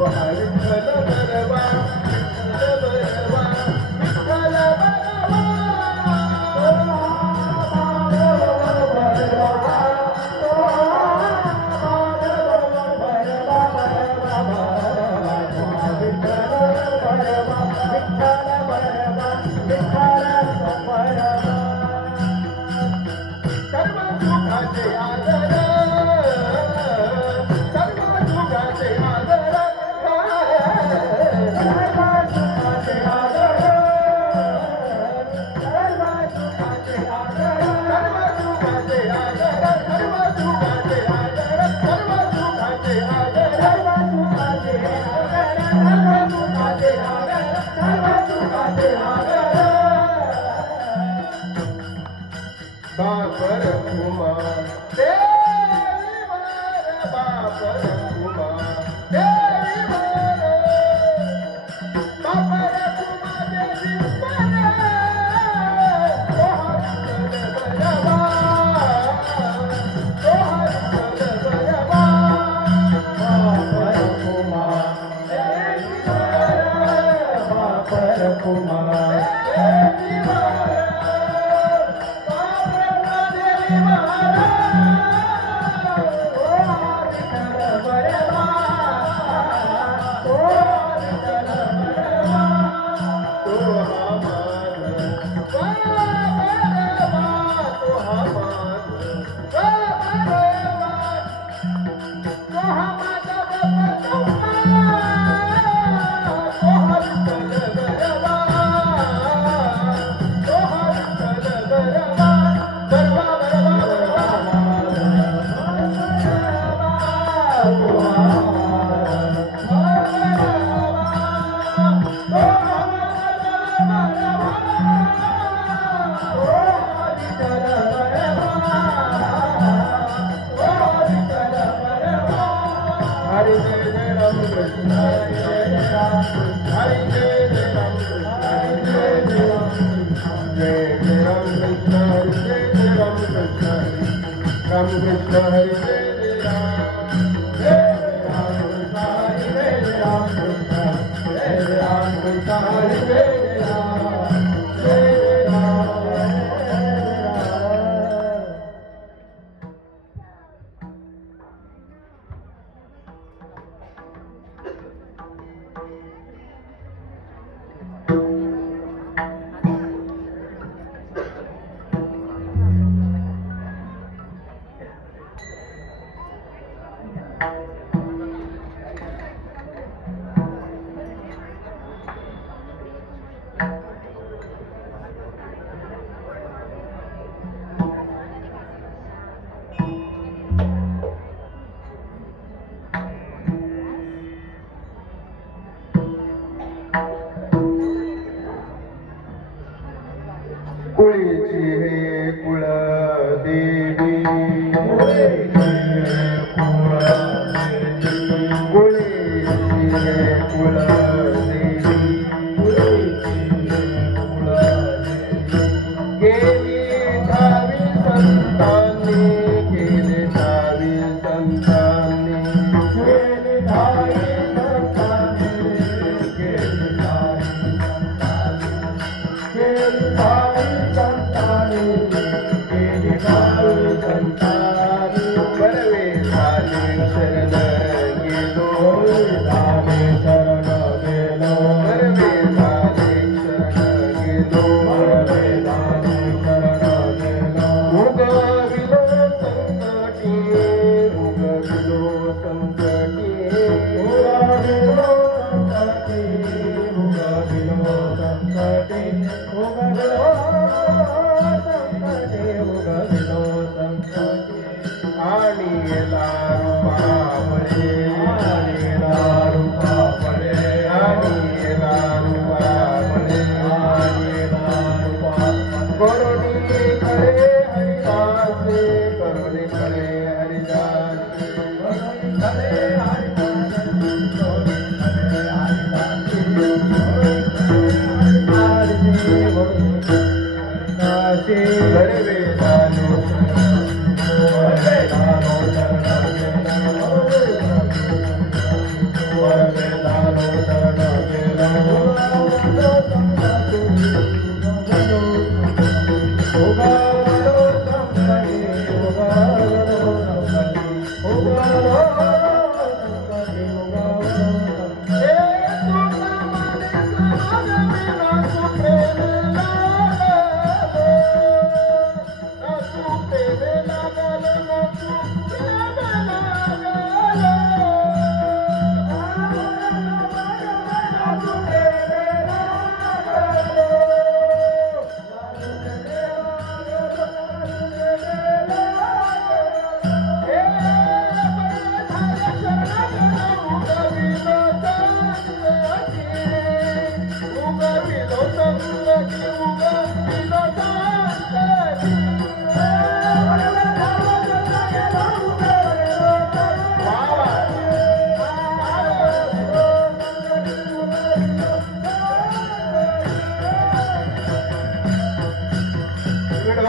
Wow.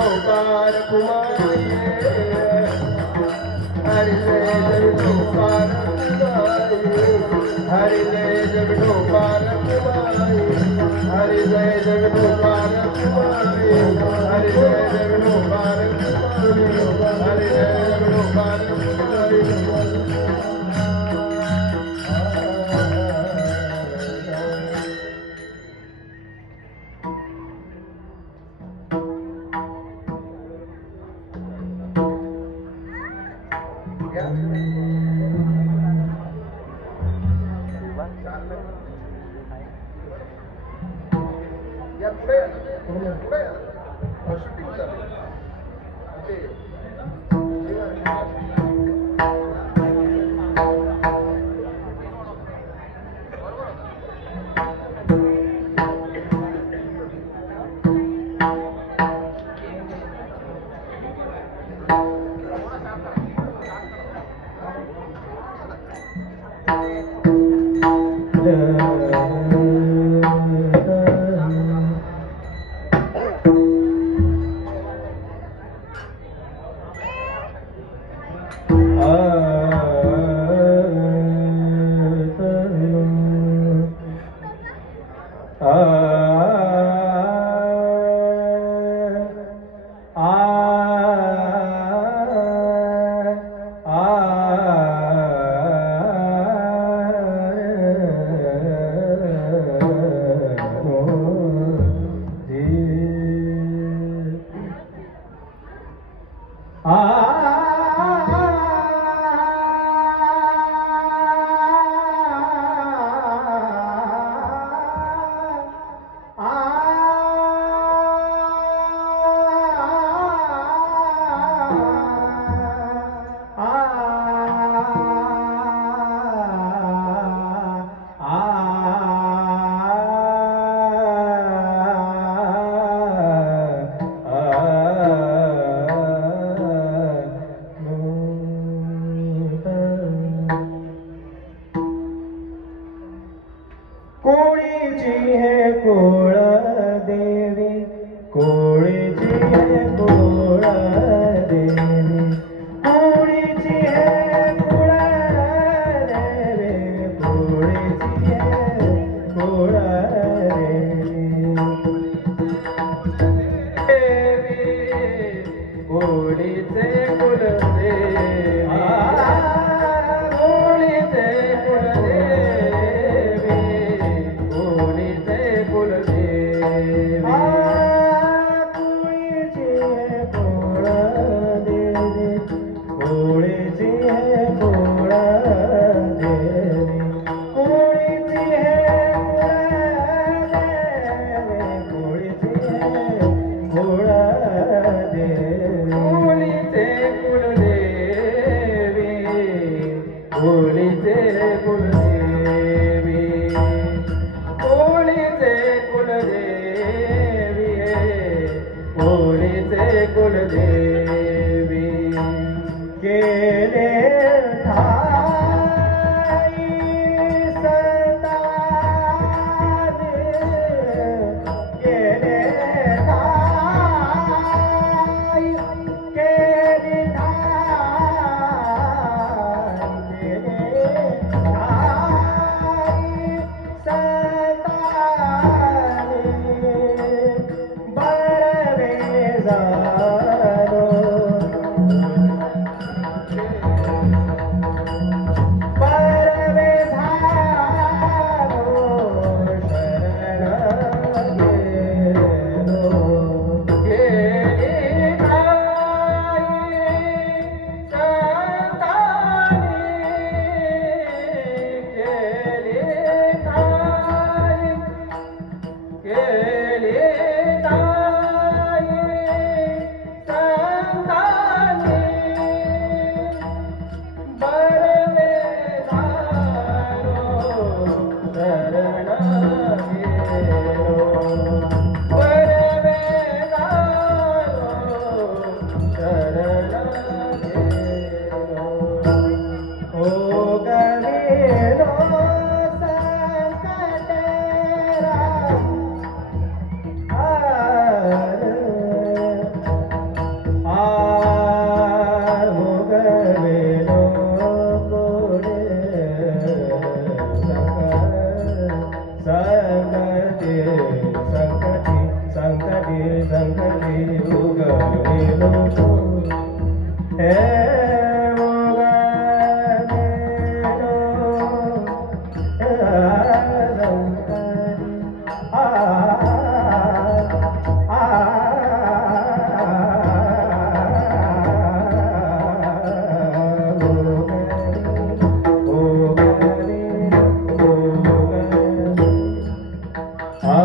पार कुमारी हरि जय जगनो पार कुमारी हरि जय जगनो पार कुमारी हरि जय जगनो पार कुमारी हरि जय जगनो पार कुमारी हरि जय जगनो पार कुमारी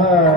Hare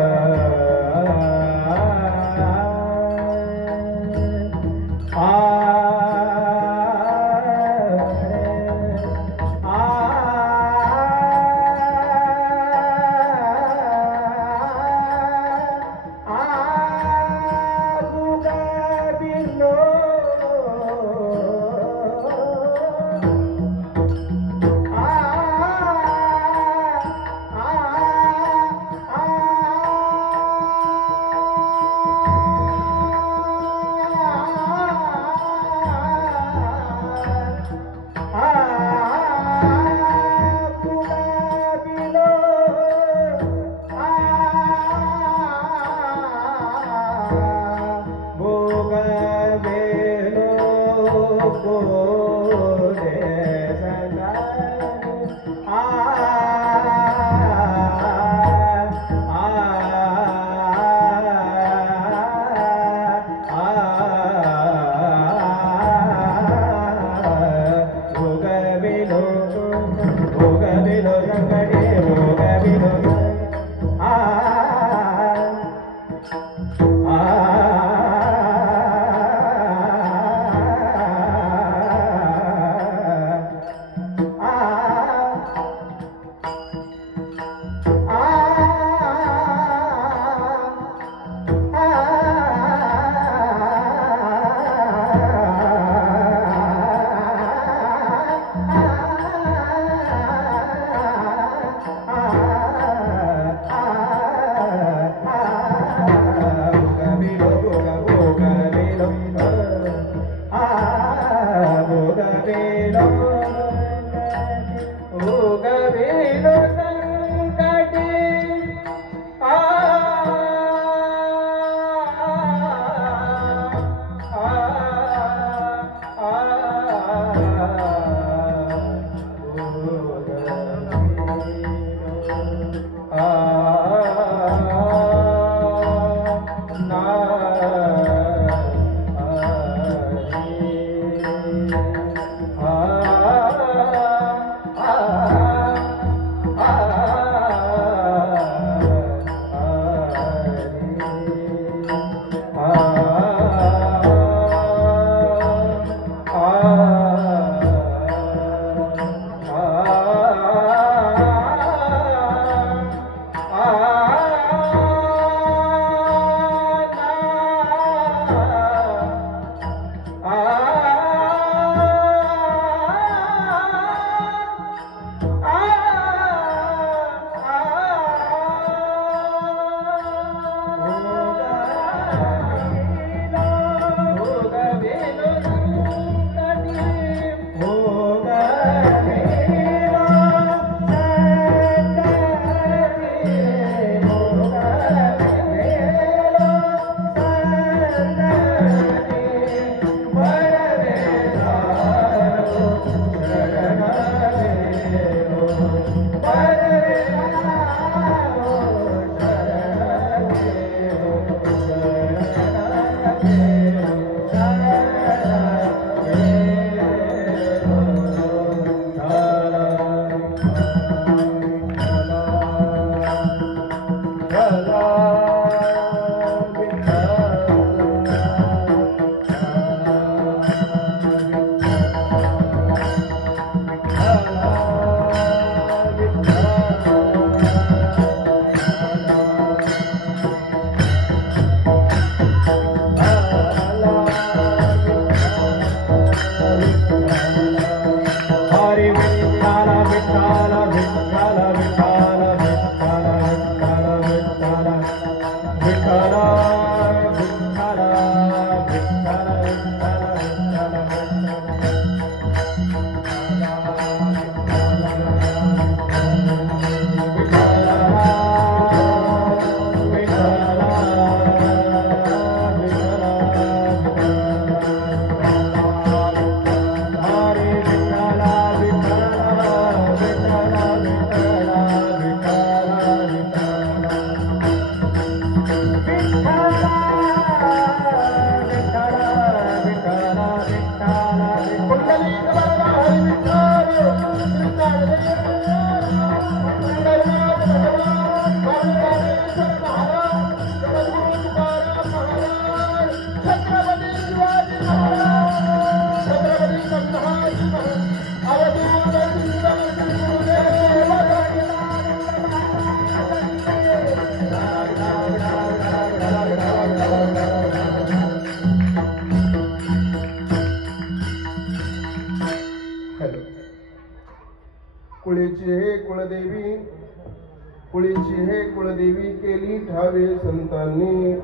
कुळीची हे कुळदेवी केली ठावे संतांनी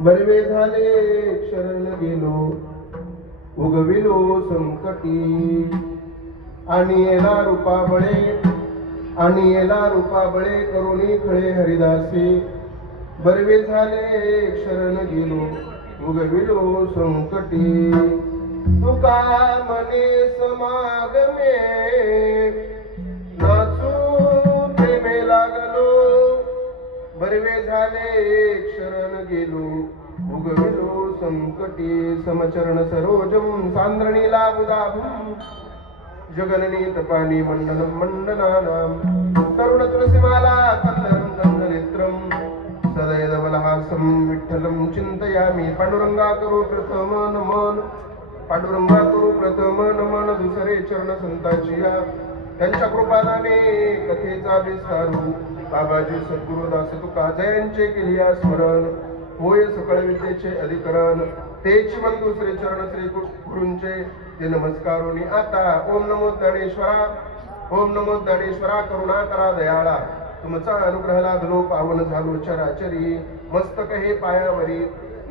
बरवे झाले शरण गेलो उगविलो संकटी आणि येला रूपाबळे करुणी खळे हरिदासी बरवे झाले शरण गेलो उगविलो संकटी तुका मने समागमे नाचू प्रेमे लागलो बरवे झाले शरण गेलो उगविलो संकटी समचरण सरोजम सांद्रणी लाभुदाभम जगननी तपानी मंडलम मंडनानाम तरुण तुलसीमाला कल्लरं नेत्रम सदैवलहासं विठ्ठलं चिंतयामि पांडुरंगा करो प्रथम नमन पांडुरंगा करो प्रथम नमन दुसरे चरण संतांचिया त्यांच्या कृपादाने कथेचा विस्तारू बाबाजी सद्गुरुदास तुका जयांचे केलिया स्मरण होय सकळ विद्येचे अधिकरण तेच बंधू श्री चरण श्री गुरूंचे ते नमस्कारोनी आता ओम नमो ज्ञानेश्वरा करुणा करा दयाळा तुमचा अनुग्रह लाभलो पावन झालो चराचरी मस्तक हे पायावरी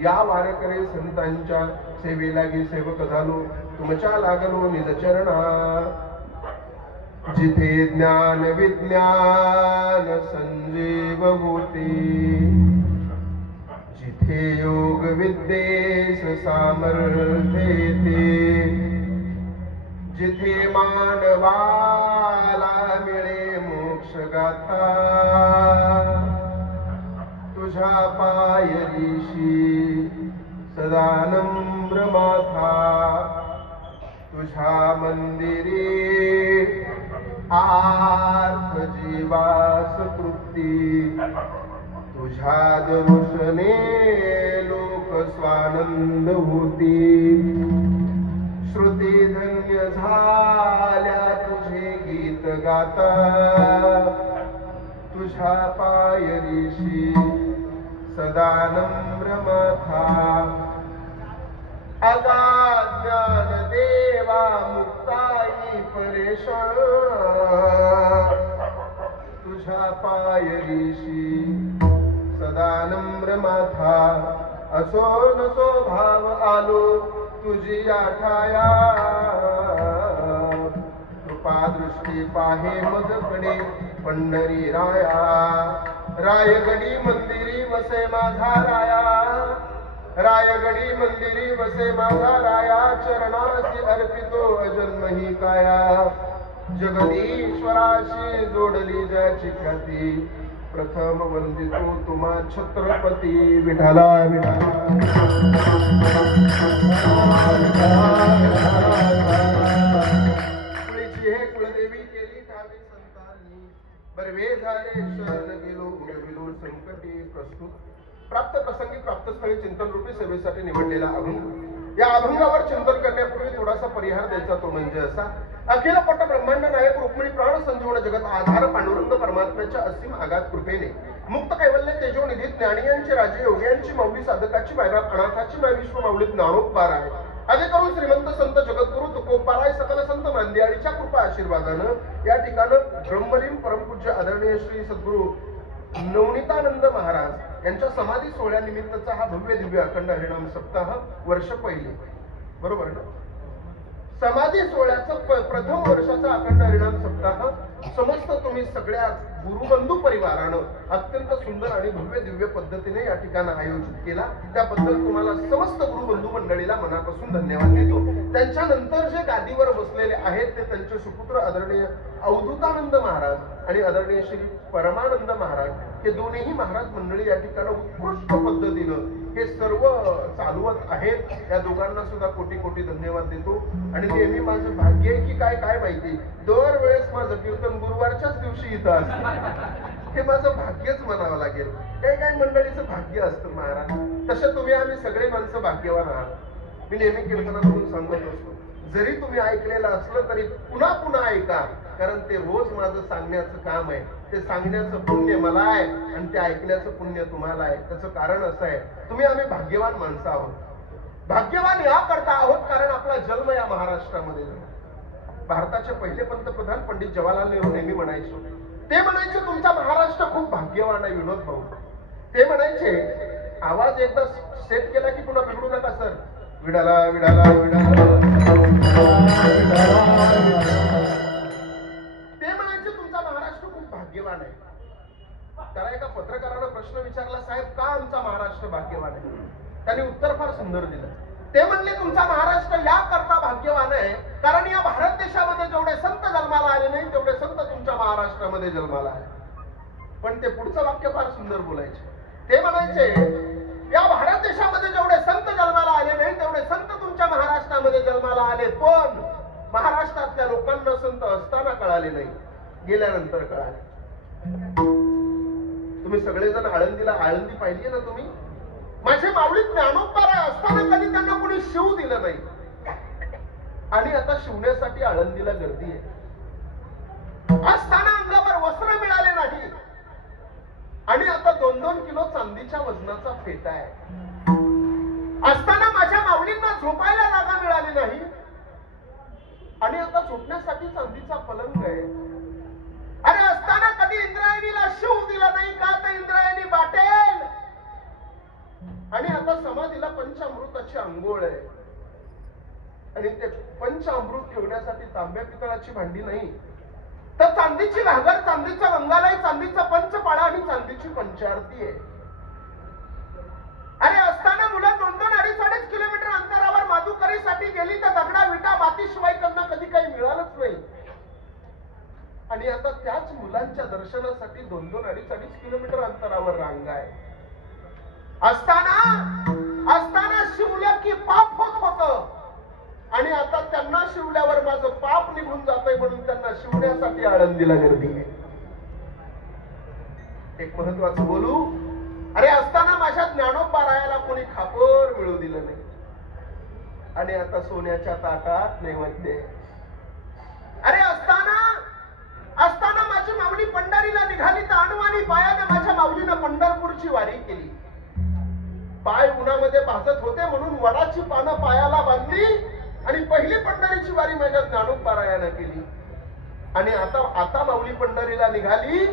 या वारकरी संतांच्या सेवेलागी सेवक झालो तुमच्या लागलो निज चरणा जिथे ज्ञान विज्ञान संजीव होते जिथे योग विद्येस सामर्थ्य येते जिथे मानवाला मिळे मोक्ष गाथा तुझ्या पायरीशी सदा नम्र माथा तुझ्या मंदिरी आर्थ जीवास तृप्ती तुझ्या दर्शने लोक स्वानंद होती श्रुती धन्य झाल्या तुझे गीत गाता तुझ्या पायरीशी सदा नम्र माथा अज्ञान देवा मुक्ताई परेशान तुझ्या पायरीशी सदा नम्र माथा असो नसो भाव आलो तुझी आठाया कृपा दृष्टी पाहे मजकडे पंढरी राया रायगडी मंदिरी वसे माझा राया रायगडी मंदिरी वसे माझा राया चरणासी अर्पितो अजन्मही काया जगदीश्वराशी जोडली ज्याची ख्याती प्रथम वंदितो तुम्हा छत्रपती विठाला कुळीची हे कुळदेवी केली ठावी संतांनी बरवे झाले शरण गेलो उगविलो संकटी प्रस्तुत प्राप्त प्रसंगी प्राप्त स्थळी चिंतन रूपी सेवेसाठी निवडलेला अभंग या अभंगावर चिंतन करण्यापूर्वी थोडासा परिहार द्यायचा तो म्हणजे असा अखिल पट ब्रह्मांड नायक रुक्मिणी प्राण संजीवन जगत आधार पांडुरंग परमात्म्याच्या असीम आगात कृपेने मुक्त कैवल्य तेजोनिधी ज्ञानियांचे राजे योग्यांची माऊली साधकाची मायबाप अनाथाची माय विश्व माऊली ज्ञानोपकार आहे आदि करून श्रीमंत संत जगद्गुरु तुकोबाराय सकल संत मांदियाळीच्या कृपा आशीर्वादानं या ठिकाणी ब्रह्मलीन परमपूज्य आदरणीय श्री सद्गुरु नवनीतानंद महाराज यांच्या समाधी सोहळ्यानिमित्तचा हा भव्य दिव्य अखंड हरिनाम सप्ताह वर्ष पहिले बरोबर ना समाधी सोहळ्याचं प्रथम वर्षाचा अखंड हरिनाम सप्ताह समस्त तुम्ही सगळ्या गुरुबंधू परिवारानं अत्यंत सुंदर आणि भव्य दिव्य पद्धतीने या ठिकाणी आयोजित केला त्याबद्दल तुम्हाला समस्त गुरुबंधू मंडळीला मनापासून धन्यवाद देतो त्यांच्यानंतर जे गादीवर बसलेले आहेत ते त्यांचे सुपुत्र आदरणीय अवधूतानंद महाराज आणि आदरणीय श्री परमानंद महाराज हे दोन्ही महाराज मंडळी या ठिकाणी उत्कृष्ट पद्धतीनं हे सर्व चालवत आहेत या दोघांना सुद्धा कोटी कोटी धन्यवाद देतो आणि नेहमी माझं भाग्य आहे की काय माहिती दरवेळेस माझं कीर्तन गुरुवारच्याच दिवशी इथं असतं हे माझं भाग्यच म्हणावं लागेल काही मंडळीचं भाग्य असतं महाराज तसं तुम्ही आम्ही सगळे माणसं भाग्यवान आहात मी नेहमी कीर्तनातून सांगत असतो जरी तुम्ही ऐकलेलं असलं तरी पुन्हा पुन्हा ऐका कारण ते रोज माझं सांगण्याचं काम आहे ते सांगण्याचं पुण्य मला आहे आणि ते ऐकण्याचं पुण्य तुम्हाला आहे त्याचं कारण असं आहे तुम्ही आम्ही भाग्यवान माणसं आहोत भाग्यवान या करता आहोत कारण आपला जन्म या महाराष्ट्रामध्ये झाला भारताचे पहिले पंतप्रधान पंडित जवाहरलाल नेहरू नेहमी म्हणायचे ते म्हणायचे तुमचा महाराष्ट्र खूप भाग्यवान आहे विनोद भाऊ. ते म्हणायचे आवाज एकदा सेट केला की पुन्हा बिघडू नका सर. विडाला विडाला विडाला. ते म्हणायचे तुमचा महाराष्ट्र खूप भाग्यवान आहे. त्याला एका पत्रकारानं प्रश्न विचारला, साहेब का आमचा महाराष्ट्र भाग्यवान आहे? त्यांनी उत्तर फार सुंदर दिलं. ते म्हणले तुमचा महाराष्ट्र या करता भाग्यवान आहे कारण या भारत देशामध्ये जेवढे संत जन्माला आले नाही तेवढे संत तुमच्या महाराष्ट्रामध्ये जन्माला आले. पण ते पुढचं वाक्य फार सुंदर बोलायचे. ते म्हणायचे या भारत देशामध्ये जेवढे संत जन्माला आले नाही तेवढे संत तुमच्या महाराष्ट्रामध्ये जन्माला आले. पण महाराष्ट्रातल्या लोकांना संत असताना कळाले नाही, गेल्यानंतर कळाले. तुम्ही सगळेजण आळंदी पाहिली ना तुम्ही? माझे माऊली ज्ञानोबा असताना कधी त्यांना कोणी शिव दिलं नाही आणि आता शिवण्यासाठी आळंदीला गर्दी आहे. असताना अंगावर वस्त्र मिळाले नाही आणि आता 2-2 किलो चांदीच्या वजनाचा फेटा आहे. असताना माझ्या माऊलींना झोपायला जागा मिळाली नाही आणि आता झोपण्यासाठी चांदीचा पलंग आहे. अरे असताना कधी इंद्रायणीला शिव दिला नाही का तर इंद्रायणी बाटेल आणि आता समाधीला पंचामृताची अंघोळ आहे आणि ते पंचामृत ठेवण्यासाठी तांब्या पितळाची भांडी नाही तर चांदीची घागर, चांदीचा मंगालय, चांदीचा पंचपाळा आणि चांदीची पंचारती आहे. अरे असताना मुलं 2-2, 2.5 किलोमीटर अंतरावर माधुकरीसाठी गेली तर दगडा विटा मातीशिवाय त्यांना कधी काही मिळालंच नाही आणि आता त्याच मुलांच्या दर्शनासाठी 2-2, 2.5 किलोमीटर अंतरावर रांगा आहे. असताना शिवल्या की पाप होत होतं आणि आता त्यांना शिवल्यावर माझं पाप निघून जातंय म्हणून त्यांना शिवण्यासाठी आळंदीला गर्दी आहे. एक महत्वाचं बोलू. अरे असताना माझ्या ज्ञानोबारायाला कोणी खापर मिळू दिलं नाही आणि आता सोन्याच्या ताटात नैवेद्य. अरे असताना माझी माऊली पंढरीला निघाली तर अणवाणी पायाने माझ्या माऊलीनं पंढरपूरची वारी केली. पाय उन्हामध्ये भाजत होते म्हणून वडाची पानं पायाला बांधली आणि पहिली पंढरीची वारी माझ्या ज्ञानोबारायानं केली. आणि आता माऊली पंढरीला निघाली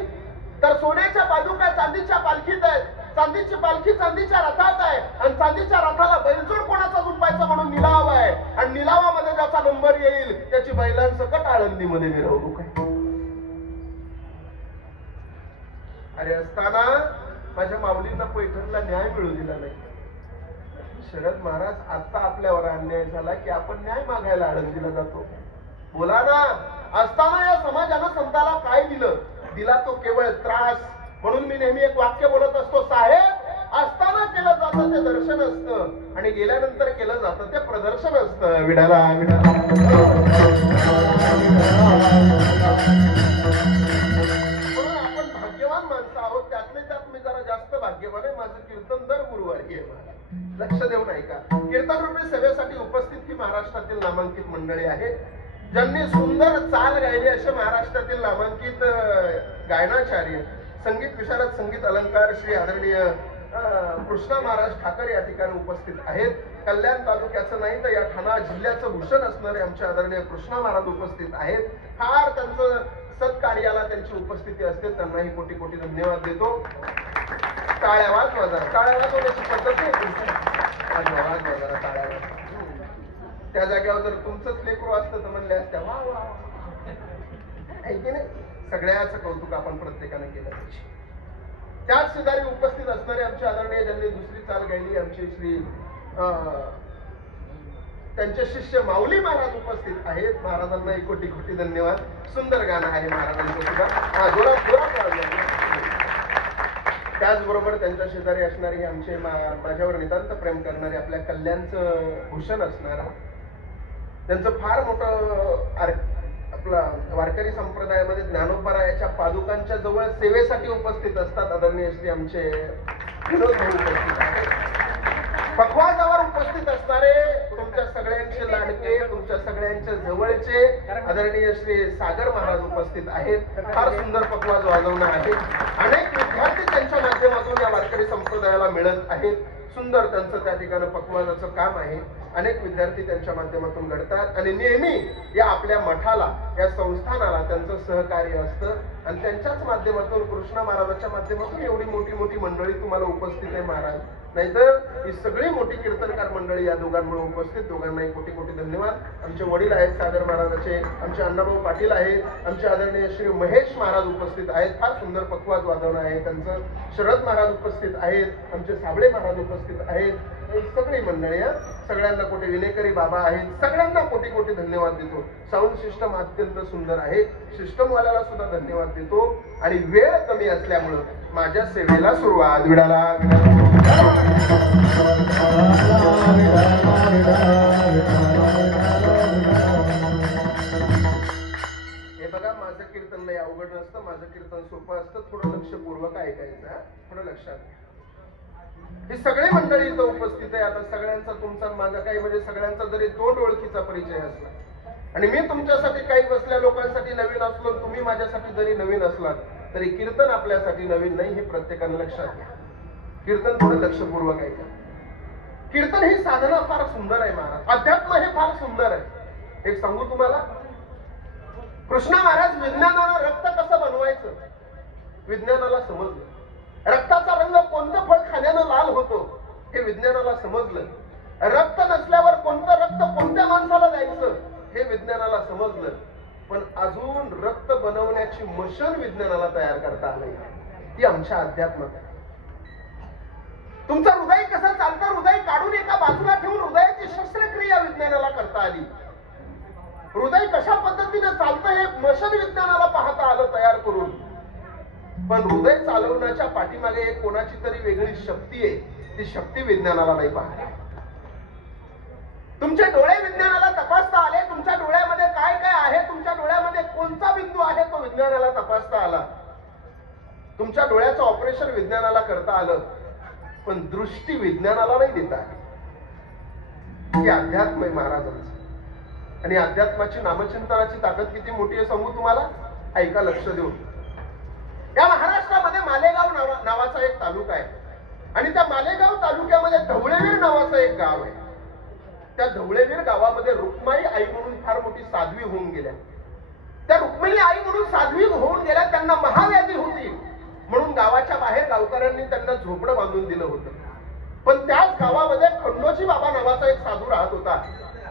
तर सोन्याच्या पादुका चांदीच्या पालखीत आहेत, चांदीची पालखी चांदीच्या रथात आहे आणि चांदीच्या रथाला बैलजोड कोणाचा झुंपायचा म्हणून निलाव आहे आणि निलावामध्ये ज्याचा नंबर येईल त्याची बैलांसकट आळंदीमध्ये मिरवणूक आहे. अरे असताना माझ्या माऊलींना पैठणला न्याय मिळू दिला नाही. शरद महाराज आता आपल्यावर अन्याय झाला की आपण न्याय मागायला आळंदीला जातो. बोला ना. असताना या समाजानं संताला काय दिला तो केवळ त्रास. म्हणून मी नेहमी एक वाक्य बोलत असतो, साहेब असताना केलं जातं ते दर्शन असतं आणि गेल्यानंतर केलं जातं ते प्रदर्शन असतं. विडाला विडाला. म्हणून आपण भाग्यवान माणसं आहोत. त्यातले त्यात मी जरा जास्त भाग्यवान आहे. माझं कीर्तन दर गुरुवारी आहे. लक्ष देऊन ऐका. कीर्तन रूपी सेवेसाठी उपस्थित ही महाराष्ट्रातील नामांकित मंडळी आहे ज्यांनी सुंदर चाल गायली असे महाराष्ट्रातील नामांकित गायनाचार्य, संगीत विशारद, संगीत अलंकार श्री आदरणीय कृष्णा महाराज ठाकर या ठिकाणी उपस्थित आहेत. कल्याण तालुक्याचं नाही तर या ठाणा जिल्ह्याचं भूषण असणारे आमचे आदरणीय कृष्णा महाराज उपस्थित आहेत. फार त्यांचं सत्कार्याला त्यांची उपस्थिती असते. त्यांनाही कोटी कोटी धन्यवाद देतो. टाळ्या वाजवा जरा. टाळ्या वाजवण्याची पद्धत आहे. टाळ्या त्या जागेवर जर तुमचंच लेकरू असतं तर म्हणले असत्या वा वा आहे की नाही. सगळ्याचं कौतुक आपण प्रत्येकाने केलं पाहिजे. त्याच शेजारी उपस्थित असणारे आमचे आदरणीय ज्यांनी दुसरी चाल गायली आमचे श्री त्यांचे शिष्य माऊली महाराज उपस्थित आहेत. महाराजांना कोटी कोटी धन्यवाद. सुंदर गाणं आहे महाराजांचं सुद्धा. जोरात त्याचबरोबर त्यांच्या शेजारी असणारे आमचे माझ्यावर नितांत प्रेम करणारे आपल्या कल्याणचं भूषण असणारा त्यांचं फार मोठं आपला वारकरी संप्रदायामध्ये ज्ञानोबारायाच्या पादुकांच्या जवळ सेवेसाठी उपस्थित असतात आदरणीय श्री आमचे विनोद भाऊ उपस्थित आहेत. पखवाजावर उपस्थित असणारे तुमच्या सगळ्यांचे लाडके, तुमच्या सगळ्यांच्या जवळचे आदरणीय श्री सागर महाराज उपस्थित आहेत. फार सुंदर पखवाज वाजवणं आहे. अनेक विद्यार्थी त्यांच्या माध्यमातून या वारकरी संप्रदायाला मिळत आहेत. सुंदर त्यांचं त्या ठिकाणी पखवाजाचं काम आहे. अनेक विद्यार्थी त्यांच्या माध्यमातून घडतात आणि नेहमी या आपल्या मठाला, या संस्थानाला त्यांचं सहकार्य असतं आणि त्यांच्याच माध्यमातून, कृष्ण महाराजांच्या माध्यमातून एवढी मोठी मोठी मंडळी तुम्हाला उपस्थित आहे महाराज. नाहीतर ही सगळी मोठी कीर्तनकार मंडळी या दोघांमुळे उपस्थित. दोघांनाही कोटी कोटी धन्यवाद. आमचे वडील आहेत सागर महाराजाचे, आमचे अण्णाभाऊ पाटील आहेत, आमचे आदरणीय श्री महेश महाराज उपस्थित आहेत, फार सुंदर पखवाज वाजवणं आहे त्यांचं. शरद महाराज उपस्थित आहेत, आमचे साबळे महाराज उपस्थित आहेत. सगळी मंडळी, सगळ्यांना कोटी, विनेकरी बाबा आहेत, सगळ्यांना कोटी कोटी धन्यवाद देतो. साऊंड सिस्टम अत्यंत सुंदर आहे, सिस्टम वाल्याला सुद्धा धन्यवाद देतो. आणि वेळ कमी असल्यामुळं माझ्या सेवेला सुरुवात. विडाला हे बघा, माझं कीर्तन लय अवघड नसतं, माझं कीर्तन सोपं असतं. थोडं लक्षपूर्वक ऐकायचं, थोडं लक्षात. ही सगळी मंडळी इथं उपस्थित आहे. आता सगळ्यांचा, तुमचा, माझा काही म्हणजे सगळ्यांचा जरी तोंड ओळखीचा परिचय असला आणि मी तुमच्यासाठी काही बसल्या लोकांसाठी नवीन असलो, तुम्ही माझ्यासाठी जरी नवीन असलात, तरी कीर्तन आपल्यासाठी नवीन नाही, हे प्रत्येकाने लक्षात घ्या. कीर्तन थोडं लक्षपूर्वक ऐका. कीर्तन ही साधना फार सुंदर आहे महाराज. अध्यात्म हे फार सुंदर आहे. एक सांगू तुम्हाला, कृष्ण महाराज विज्ञानानं रक्त कसं बनवायचं विज्ञानाला समजलं. रक्ताचा रंग कोणतं फळ खाण्यानं लाल होतो हे विज्ञानाला समजलं. रक्त नसल्यावर कोणतं रक्त कोणत्या माणसाला द्यायचं हे विज्ञानाला समजलं. पण अजून रक्त बनवण्याची मशीन विज्ञानाला तयार करता आली, ती आमच्या अध्यात्मात आहे. तुमचं हृदय कसं चालतं, हृदय काढून एका बाजूला ठेवून हृदयाची शस्त्रक्रिया विज्ञानाला करता आली. हृदय कशा पद्धतीने चालतं हे मशीन विज्ञानाला पाहता आलं तयार करून. पण हृदय चालवण्याच्या पाठीमागे एक कोणाची तरी वेगळी शक्ती आहे, ती शक्ती विज्ञानाला नाही पाहता. तुमचे डोळे विज्ञानाला तपासता आले, तुमच्या डोळ्यामध्ये काय काय आहे, तुमच्या डोळ्यामध्ये कोणता बिंदू आहे तो विज्ञानाला तपासता आला. तुमच्या डोळ्याचं ऑपरेशन विज्ञानाला करता आलं, पण दृष्टी विज्ञानाला नाही देता आली. हे अध्यात्म आहे महाराजांचं. आणि अध्यात्माची नामचिंतनाची ताकद किती मोठी आहे सांगू तुम्हाला, ऐका लक्ष देऊन. या महाराष्ट्रामध्ये मालेगाव नावाचा एक तालुका आहे आणि त्या मालेगाव तालुक्यामध्ये ढवळेवीर नावाचं एक गाव आहे. त्या ढवळेवीर गावामध्ये रुक्माई आई म्हणून फार मोठी साध्वी होऊन गेल्या. त्या रुक्मिणी आई म्हणून साध्वी होऊन गेल्या, त्यांना महाव्याधी होती म्हणून गावाच्या बाहेर गावकऱ्यांनी त्यांना झोपडं बांधून दिलं होतं. पण त्याच गावामध्ये खंडोजी बाबा नावाचा एक साधू राहत होता.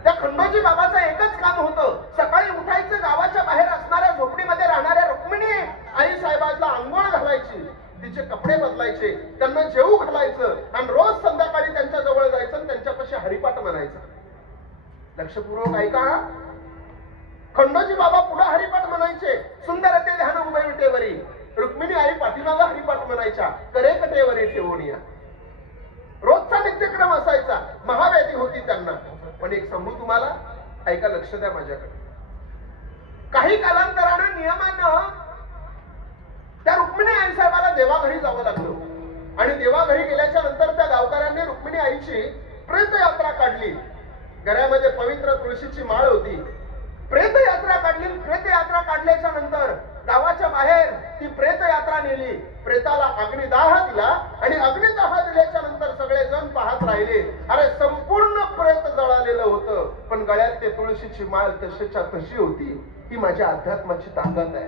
त्या खंडोजी बाबाचं एकच काम होतं, सकाळी उठायचं, गावाच्या बाहेर असणाऱ्या झोपडीमध्ये राहणाऱ्या रुक्मिणी आई साहेबांना आंघोळ घालायची, तिचे कपडे बदलायचे, त्यांना जेवू घालायचं आणि रोज संध्याकाळी त्यांच्या जवळ जायचं आणि त्यांच्यापाशी हरिपाठ म्हणायचं. लक्षपूर्वक ऐका. खंडोजी बाबा पुढे हरिपाठ म्हणायचे, सुंदर ते ध्यान उभे विटेवरी. रुक्मिणी आई पाठीमागा हरिपाठ म्हणायच्या, करे कटेवरी ठेवून या. रोजचा नित्यक्रम असायचा. महाव्याधी होती त्यांना. पण एक सांगू तुम्हाला, ऐका, लक्ष द्या माझ्याकडे. काही कालांतरानं नियमानं त्या रुक्मिणी आई साहेबाला देवाघरी जावं लागलं आणि देवाघरी गेल्याच्या नंतर त्या गावकऱ्यांनी रुक्मिणी आईची प्रेत यात्रा काढली. घरामध्ये पवित्र तुळशीची माळ होती. प्रेत यात्रा काढली. प्रेत यात्रा काढल्याच्या नंतर गावाच्या बाहेर ती प्रेत यात्रा नेली. प्रेताला अग्निदाह दिला आणि अग्निदाह दिल्याच्या नंतर सगळे जण पाहत राहिले. अरे संपूर्ण प्रेत जळालेलं होतं, पण गळ्यात ते तुळशीची माळ तशीच्या तशी होती. ही माझ्या अध्यात्माची ताकद आहे.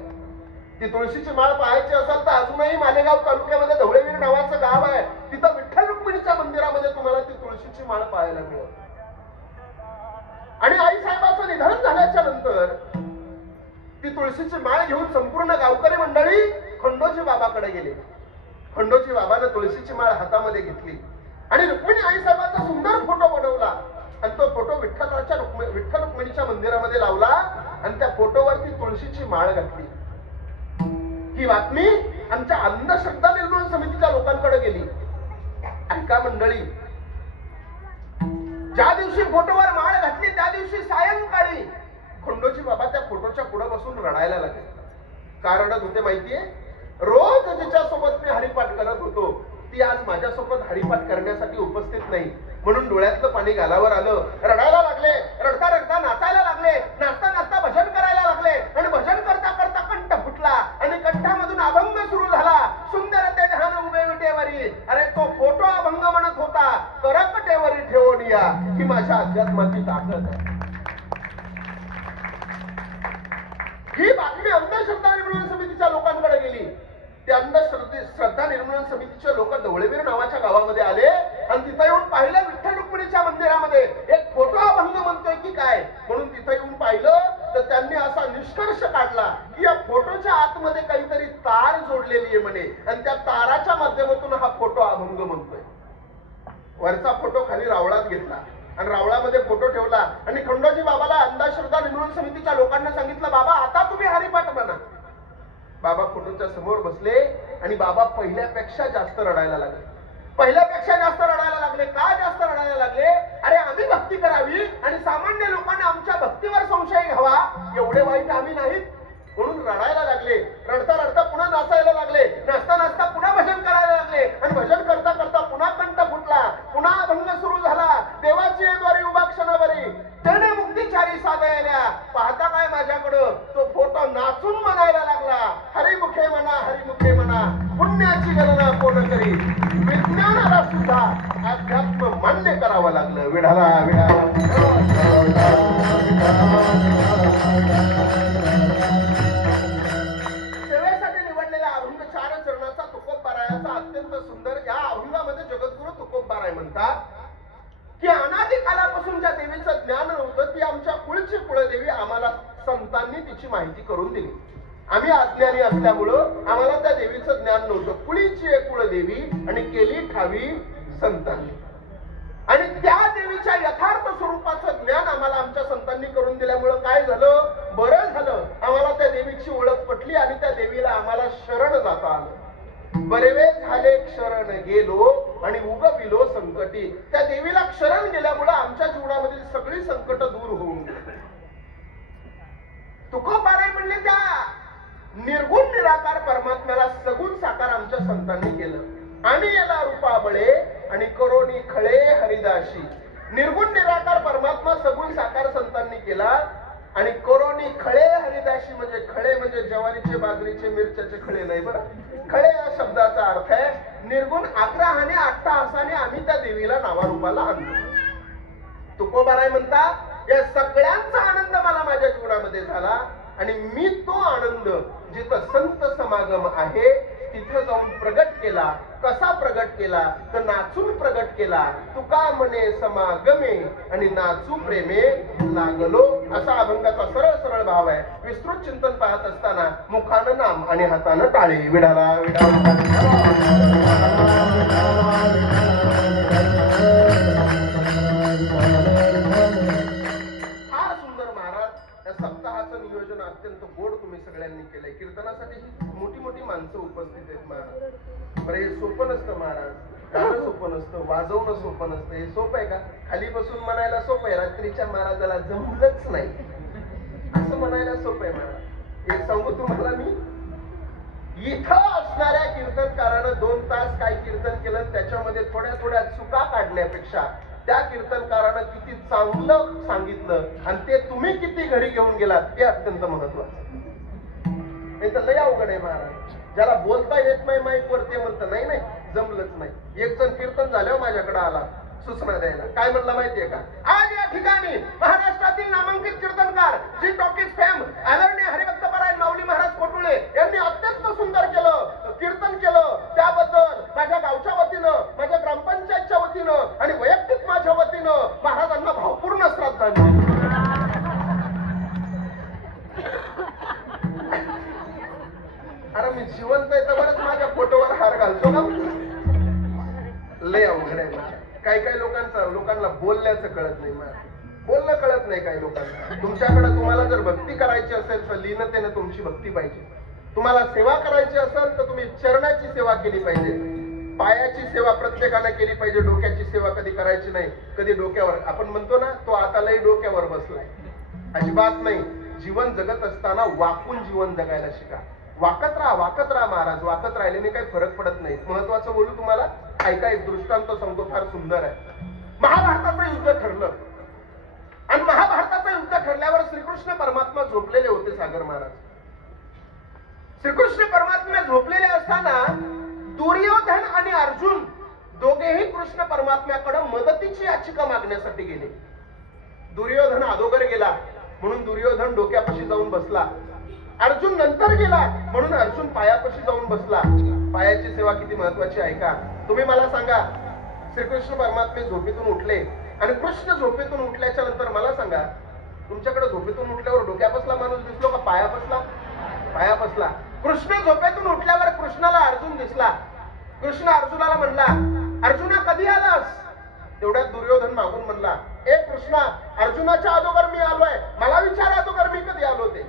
ती तुळशीची माळ पाहायची असेल तर अजूनही मालेगाव तालुक्यामध्ये ढवळेवीर नावाचं गाव आहे, तिथं विठ्ठल रुक्मिणीच्या मंदिरामध्ये तुम्हाला ती तुळशीची माळ पाहायला मिळेल. आणि आई साहेबांचं निधन झाल्याच्या नंतर ती तुळशीची माळ घेऊन संपूर्ण गावकरी मंडळी खंडोजी बाबाकडे गेले. खंडोजी बाबाने तुळशीची माळ हातामध्ये घेतली आणि रुक्मिणी आई साहेबांचा सुंदर फोटो बनवला आणि तो फोटो विठ्ठल रुक्मिणीच्या मंदिरामध्ये लावला आणि त्या फोटोवरती तुळशीची माळ घातली. ही बातमी आमच्या अंधश्रद्धा निर्मूलन समितीच्या लोकांकडे गेली. ऐका मंडळी, ज्या दिवशी फोटोवर माळ घातली त्या दिवशी सायंकाळी खंडोजी बाबा त्या फोटोच्या पुढे बसून रडायला लागले. का रडत होते माहितीये? रोज जिच्यासोबत मी हरिपाठ करत होतो ती आज माझ्यासोबत हरिपाठ करण्यासाठी उपस्थित नाही, म्हणून डोळ्यातलं पाणी गालावर आलं. रडायला लागले, रडता रडता नाचायला लागले, नाचता नाचता भजन करायला लागले आणि भजन करता करता कंठ फुटला आणि कंठामधून अभंग सुरू झाला. सुंदर ते ध्यान उभे विटेवरी. अरे तो फोटो अभंग म्हणत होता, करकटेवरी ठेवून घ्या, ही माझ्या अध्यात्माची ताकद आहे. ही बातमी अंधश्रद्धा निर्मूलन समितीच्या लोकांकडे गेली. ते अंधश्रद्धा निर्मूलन समितीचे लोक ढवळेवीर नावाच्या गावामध्ये आले आणि तिथं येऊन पाहिलं विठ्ठल रुक्मिणीच्या मंदिरामध्ये एक फोटो अभंग म्हणतोय की काय म्हणून तिथं येऊन पाहिलं तर त्यांनी असा निष्कर्ष काढला की या फोटोच्या आतमध्ये काहीतरी तार जोडलेली आहे म्हणे आणि त्या ताराच्या माध्यमातून हा फोटो अभंग म्हणतोय. वरचा फोटो खाली रावळात घेतला आणि रावळामध्ये फोटो ठेवला आणि खंडोजी बाबाला अंधश्रद्धा निर्मूलन समितीच्या लोकांना सांगितलं, बाबा आता तुम्ही हरिपाठ म्हणा. बाबा फोटोच्या समोर बसले आणि बाबा पहिल्यापेक्षा जास्त रडायला लागले. पहिल्यापेक्षा जास्त रडायला लागले. का जास्त रडायला लागले? अरे आम्ही भक्ती करावी आणि सामान्य लोकांना आमच्या भक्तीवर संशय घ्यावा एवढे वाईट आम्ही नाहीत म्हणून रडायला लागले. रडता रडता पुन्हा नाचायला लागले. नाचता नाचता पुन्हा भजन करायला लागले आणि भजन करता करता पुन्हा कंठ फुटला. पुन्हा अभंग सुरू झाला. देवाची द्वारी उभा क्षणावरी त्याने मुक्तीचारी साधयाल्या. पाहता काय माझ्याकडं तो फोटो नाचून म्हणायला लागला, हरिमुखे म्हणा हरिमुखे म्हणा पुण्याची गणना कोण करी. विज्ञानाला सुद्धा अध्यात्म मान्य करावं लागलं. विढाला विढाला अत्यंत सुंदर. या अभंगामध्ये जगद्गुरु तुकोबाराय म्हणतात की अनादी कालापासून ज्या देवीचं ज्ञान नव्हतं ती आमच्या कुळची कुळदेवी आम्हाला संतांनी तिची माहिती करून दिली. आम्ही अज्ञानी असल्यामुळं आम्हाला त्या देवीचं ज्ञान नव्हतं. कुळीची एक कुळदेवी आणि केली ठावी संतांनी आणि त्या देवीच्या यथार्थ स्वरूपाचं ज्ञान आम्हाला आमच्या संतांनी करून दिल्यामुळं काय झालं, बरं झालं. आम्हाला त्या देवीची ओळख पटली आणि त्या देवीला आम्हाला शरण जाता आलं. बरेवे झाले शरण गेलो आणि उगविलो संकटी. त्या देवीला शरण गेल्यामुळे आमच्या जीवनामधील सगळी संकट दूर होऊन गेली. तुकोबाराय म्हणले त्या निर्गुण निराकार परमात्म्याला सगुण साकार आमच्या संतांनी केलं आणि याला रूपाबळे आणि करोनी खळे हरिदाशी. निर्गुण निराकार परमात्मा सगुण साकार संतांनी केला आणि करोनी खळे हरिदाशी. म्हणजे खळे म्हणजे ज्वारीचे बाजरीचे मिरच्याचे खळे नाही बरं. खळे या शब्दाचा अर्थ आहे निर्गुण आग्रहाने अट्टहासाने आम्ही त्या देवीला नावारूपाला आणलो. तुकोबाराय म्हणतात या सगळ्यांचा आनंद मला माझ्या जीवनामध्ये झाला आणि मी तो आनंद जिथं संत समागम आहे तिथं जाऊन प्रगट केला. कसा प्रगट केला तर नाचून प्रगट केला. तुका म्हणे समागमे आणि नाचू प्रेमे लागलो. असा अभंगाचा सरळ सरळ भाव आहे. विस्तृत चिंतन पाहत असताना मुखानं नाम आणि हातानं टाळे. विडाला विडाला सप्ताहाचं नियोजन अत्यंत गोड तुम्ही सगळ्यांनी केलंय. कीर्तनासाठी मोठी मोठी माणसं उपस्थित आहेत महाराज. बरं हे सोपं नसतं महाराज. गाणं सोपं नसतं, वाजवणं सोपं नसतं. हे सोपं आहे का? खाली बसून म्हणायला सोपं आहे. रात्रीच्या महाराजाला जमलंच नाही असं म्हणायला सोपं आहे महाराज. एक सांगू तुम्हाला मी, इथं असणाऱ्या कीर्तनकारानं 2 तास काय कीर्तन केलं त्याच्यामध्ये थोड्या थोड्या चुका काढल्यापेक्षा त्या कीर्तनकारानं किती चांगलं सांगितलं आणि ते तुम्ही किती घरी घेऊन गेलात हे अत्यंत महत्वाचं. नाही तर लय अवघड आहे महाराज. ज्याला बोलता येत नाही माईक वर ते म्हणतं नाही नाही जमलंच नाही. एक जण कीर्तन झाल्यावर माझ्याकडे आला सूचना द्यायला. काय म्हणला माहितीये का? आज या ठिकाणी महाराष्ट्रातील नामांकित कीर्तनकार जी टॉकीज फेम आदरणीय हरिभक्तपरायण माऊली महाराज कोटुळे यांनी अत्यंत सुंदर कीर्तन केलं. त्याबद्दल माझ्या गावच्या वतीनं, माझ्या ग्रामपंचायतच्या वतीनं आणि वैयक्तिक माझ्या वतीनं महाराजांना भावपूर्ण श्रद्धांजली. अरे मी जिवंत आहे तर बरंच माझ्या फोटोवर हार घालतो ना. लय अवघड आहे. काही लोकांना बोलण्याचं कळत नाही. बोलणं कळत नाही काही लोकांना. तुमच्याकडे तुम्हाला जर भक्ती करायची असेल तर लीनतेने तुमची भक्ती पाहिजे. तुम्हाला सेवा करायची असेल तर तुम्ही चरणाची सेवा केली पाहिजे. पायाची सेवा प्रत्येकाने केली पाहिजे. डोक्याची सेवा कधी करायची नाही. कधी डोक्यावर आपण म्हणतो ना तो आता लई डोक्यावर बसलाय. अजिबात नाही. जीवन जगत असताना वाकून जीवन जगायला शिका. वाकत राहा महाराज. वाकत राहिल्याने काही फरक पडत नाही. महत्वाचं बोलू तुम्हाला. ऐका एक दृष्टांत सांगतो फार सुंदर आहे. महाभारताचं युद्ध ठरलं आणि महाभारताचं युद्ध ठरल्यावर श्रीकृष्ण परमात्मा झोपलेले होते. सागर महाराज श्रीकृष्ण परमात्मा झोपलेले असताना दुर्योधन आणि अर्जुन दोघे तेही कृष्ण परमात्म्याकडे मदतीची याचिका मागण्यासाठी गेले. दुर्योधन अगोदर गेला म्हणून दुर्योधन डोक्यापाशी जाऊन बसला. अर्जुन नंतर गेला म्हणून अर्जुन पायापाशी जाऊन बसला. पायाची सेवा किती महत्वाची आहे का? तुम्ही मला सांगा, श्रीकृष्ण परमात्मे झोपेतून उठले आणि कृष्ण झोपेतून उठल्याच्या नंतर मला सांगा, तुमच्याकडे झोपेतून उठल्यावर डोक्यापासला माणूस दिसलो का पायापासला? पायापासला. कृष्ण झोपेतून उठल्यावर कृष्णाला अर्जुन दिसला. कृष्ण अर्जुनाला म्हणला, अर्जुना कधी आलास? तेवढ्यात दुर्योधन मागून म्हणला, ए कृष्णा, अर्जुनाच्या अगोदर मी आलोय, मला विचार अगोदर मी कधी आलो ते.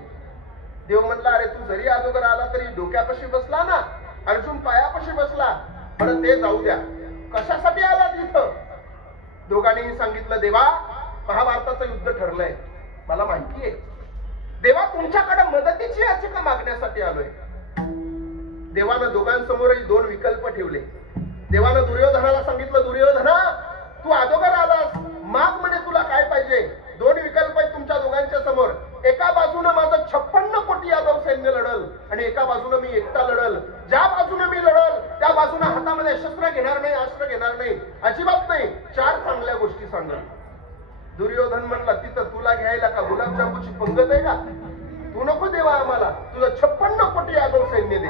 देव म्हणला, अरे तू जरी अगोदर आला तरी डोक्यापाशी बसला ना, अर्जुन पायापाशी बसला. बरं ते जाऊ द्या, कशासाठी आला तिथं? दोघांनीही सांगितलं, देवा महाभारताचं युद्ध ठरलंय, मला माहितीये. देवा तुमच्याकडे मदतीची याचिका मागण्यासाठी आलोय. देवानं दोघांसमोरही दोन विकल्प ठेवले. देवानं दुर्योधनाला सांगितलं, दुर्योधना तू अगोदर आलास, माग म्हणे तुला काय पाहिजे. दोन विकल्प आहेत तुमच्या दोघांच्या समोर. एका बाजूने माझं 56 कोटी यादव सैन्य लढल आणि एका बाजूने मी एकटा लढल. ज्या बाजूने मी लढल त्या बाजूने हातामध्ये शस्त्र घेणार नाही, अस्त्र घेणार नाही, अजिबात नाही. 4 चांगल्या गोष्टी सांगल. दुर्योधन म्हणला, तिथं तुला घ्यायला का गुलाबजामुची पंगत आहे का? तू नको देवा आम्हाला, तुझं 56 कोटी यादव सैन्य दे.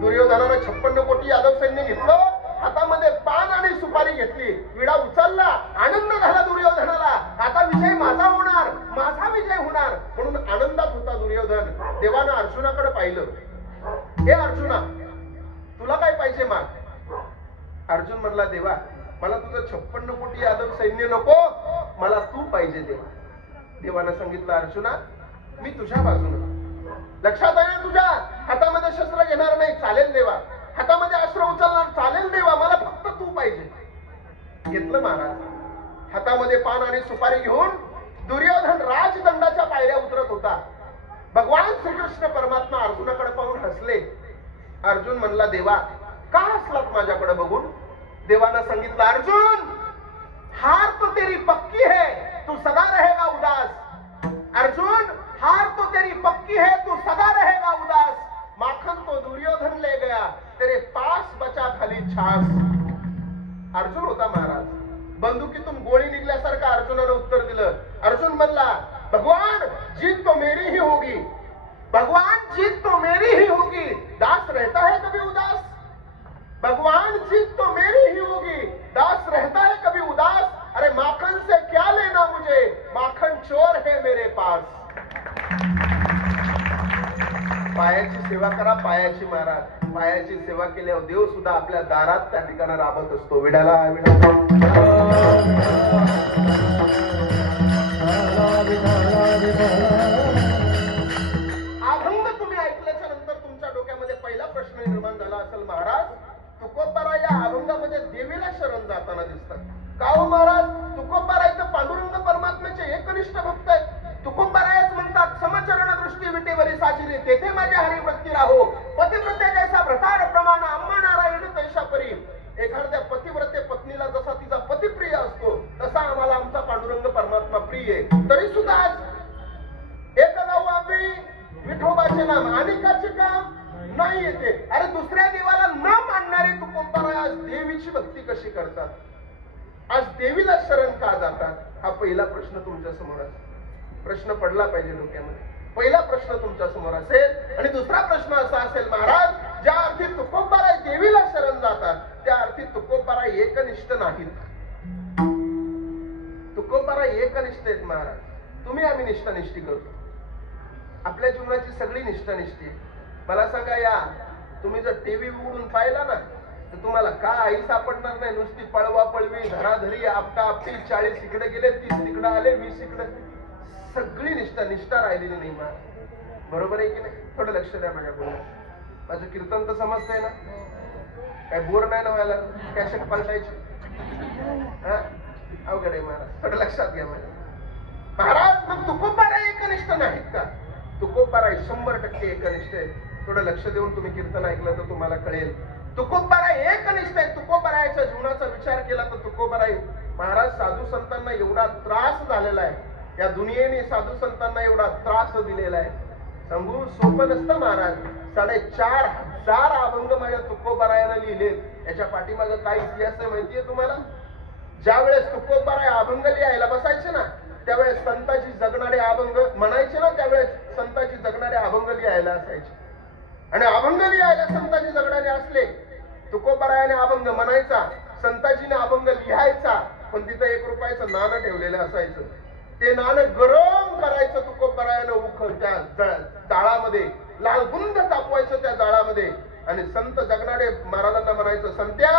दुर्योधनानं 56 कोटी यादव सैन्य घेतलं, हातामध्ये पान आणि सुपारी घेतली, विडा उचलला, आनंद झाला दुर्योधनाला. आता विजय माझा होणार, माझा विजय होणार म्हणून आनंदात होता दुर्योधन. देवानं अर्जुनाकडे पाहिलं, हे अर्जुना तुला काय पाहिजे माग? अर्जुन म्हणला, देवा मला तुझं 56 कोटी यादव सैन्य नको, मला तू पाहिजे देवा. देवानं सांगितलं, अर्जुना मी तुझ्या बाजूने. लक्षात आहे तुझ्या हातामध्ये शस्त्र घेणार नाही, चालेल देवा. हातामध्ये अस्त्र उचलणार, चालेल देवा, मला फक्त तू पाहिजे. घेतलं महाराज. हातामध्ये पान आणि सुपारी घेऊन दुर्योधन राजदंडाच्या पायऱ्या उतरत होता. भगवान श्रीकृष्ण परमात्मा अर्जुनाकडे पाहून हसले. अर्जुन म्हणला, देवा का हसलात माझ्याकडे बघून? देवानं सांगितलं, अर्जुन हार तो तेरी पक्की है, तू सदा रहेगा उदास. अर्जुन हार तो तेरी पक्की है, तू सदा रहेगा उदास. माखन तो दुर्योधन ले गया, तेरे पास बचा खाली छास. अर्जुन होता महाराज. बंदुकीतून गोळी निघल्यासारखं अर्जुनानं उत्तर दिलं. अर्जुन म्हणला, भगवान जीत तो मेरी ही होगी, भगवान जीत तो मेरी ही होगी, दास रहता है कभी उदास. भगवान जीत तो मेरी ही होगी, दास रहता है कभी उदास. अरे माखन से क्या लेना मुझे, माखन चोर है मेरे पास. पायाची सेवा करा, पायाची महाराज. पायाची सेवा केल्यावर देव सुद्धा आपल्या दारात त्या ठिकाणी राबत असतो. विडाला अभंग तुम्ही ऐकल्याच्या नंतर तुमच्या डोक्यामध्ये पहिला प्रश्न निर्माण झाला असेल, महाराज तुकोबारा या अभंगामध्ये देवीला शरण जाताना दिसतात का हो महाराज? तुकोबारा इथं पांडुरंग परमात्म्याचे एकनिष्ठ भक्त आहेत. तुकोबारायच म्हणतात, समचरण दृष्टी विटेवरी साजिरे, तेथे माझ्या हरिवृत्ती राहो. पतिव्रते जैसा व्रतार प्रमाण, अम्मा नारायण तैसा परी. एखाद्या पतिव्रते पत्नीला जसा तिचा पती प्रिय असतो तसा आम्हाला आमचा पांडुरंग परमात्मा प्रिय आहे. तरी सुद्धा आज एक गाऊ आम्ही विठोबाचे नाम अनेकाचे काम नाही येते. अरे दुसऱ्या देवाला न मानणारे तुकोबारा आज देवीची भक्ती कशी करतात? आज देवीला शरण का जातात? हा पहिला प्रश्न तुमच्या समोर आहे. प्रश्न पडला पाहिजे डोक्यामध्ये. पहिला प्रश्न तुमच्या समोर असेल. आणि दुसरा प्रश्न असा असेल, महाराज ज्या अर्थी तुकोबारा देवीला शरण जातात त्या अर्थी तुकोबारा एकनिष्ठ नाहीत. तुकोबारा एकनिष्ठ आहेत महाराज. तुम्ही आम्ही निष्ठानिष्ठी करतो. आपल्या जीवनाची सगळी निष्ठानिष्ठी. मला सांगा, या तुम्ही जर टीव्ही उघडून पाहिला ना तर तुम्हाला का आई सापडणार नाही. नुसती पळवा पळवी, धराधरी, आपटा आपटी, 40 इकडे गेले, 30 तिकडे आले, 20 इकडे. सगळी निष्ठा राहिलेली नाही मा. बरोबर आहे की नाही? थोडं लक्ष द्या माझ्याकडून. माझं कीर्तन तर समजतंय ना? काय बोर नाही ना व्हायला? कॅसेट पलटायची अवघड आहे महाराज. थोडं लक्षात घ्या माझ्या. महाराज मग तुकोबारा एकनिष्ठ नाहीत का? तुकोबारा 100% एकनिष्ठ आहे. थोडं लक्ष देऊन तुम्ही कीर्तन ऐकलं तर तुम्हाला कळेल. तुकोबारा एकनिष्ठ आहे. तुकोबाराच्या जीवनाचा विचार केला तर तुकोबारा महाराज साधू संतांना एवढा त्रास झालेला आहे, या दुनियेने साधू संतांना एवढा त्रास दिलेला आहे, सांगू सोपं नसतं महाराज. 4.5 1000 अभंग माझ्या तुकोबारायानं लिहिले. याच्या पाठीमागे काय इतिहास आहे माहितीये तुम्हाला? ज्या वेळेस तुकोबाराय अभंग लिहायला बसायचे ना, त्यावेळेस संतांची जगणारे अभंग म्हणायचे ना, त्यावेळेस संतांची जगणारे अभंग लिहायला असायचे. आणि अभंग लिहायला संतांची जगणारे असले, तुकोबारायाने अभंग म्हणायचा, संताजीने अभंग लिहायचा, पण तिथं 1 रुपयाचं नाणं ठेवलेलं असायचं. ते नाणं गरम करायचं तुकोबारायानं त्या जाळामध्ये, लालबुंद तापवायचं त्या जाळामध्ये, आणि संत जगणारे महाराजांना म्हणायचं, संत्या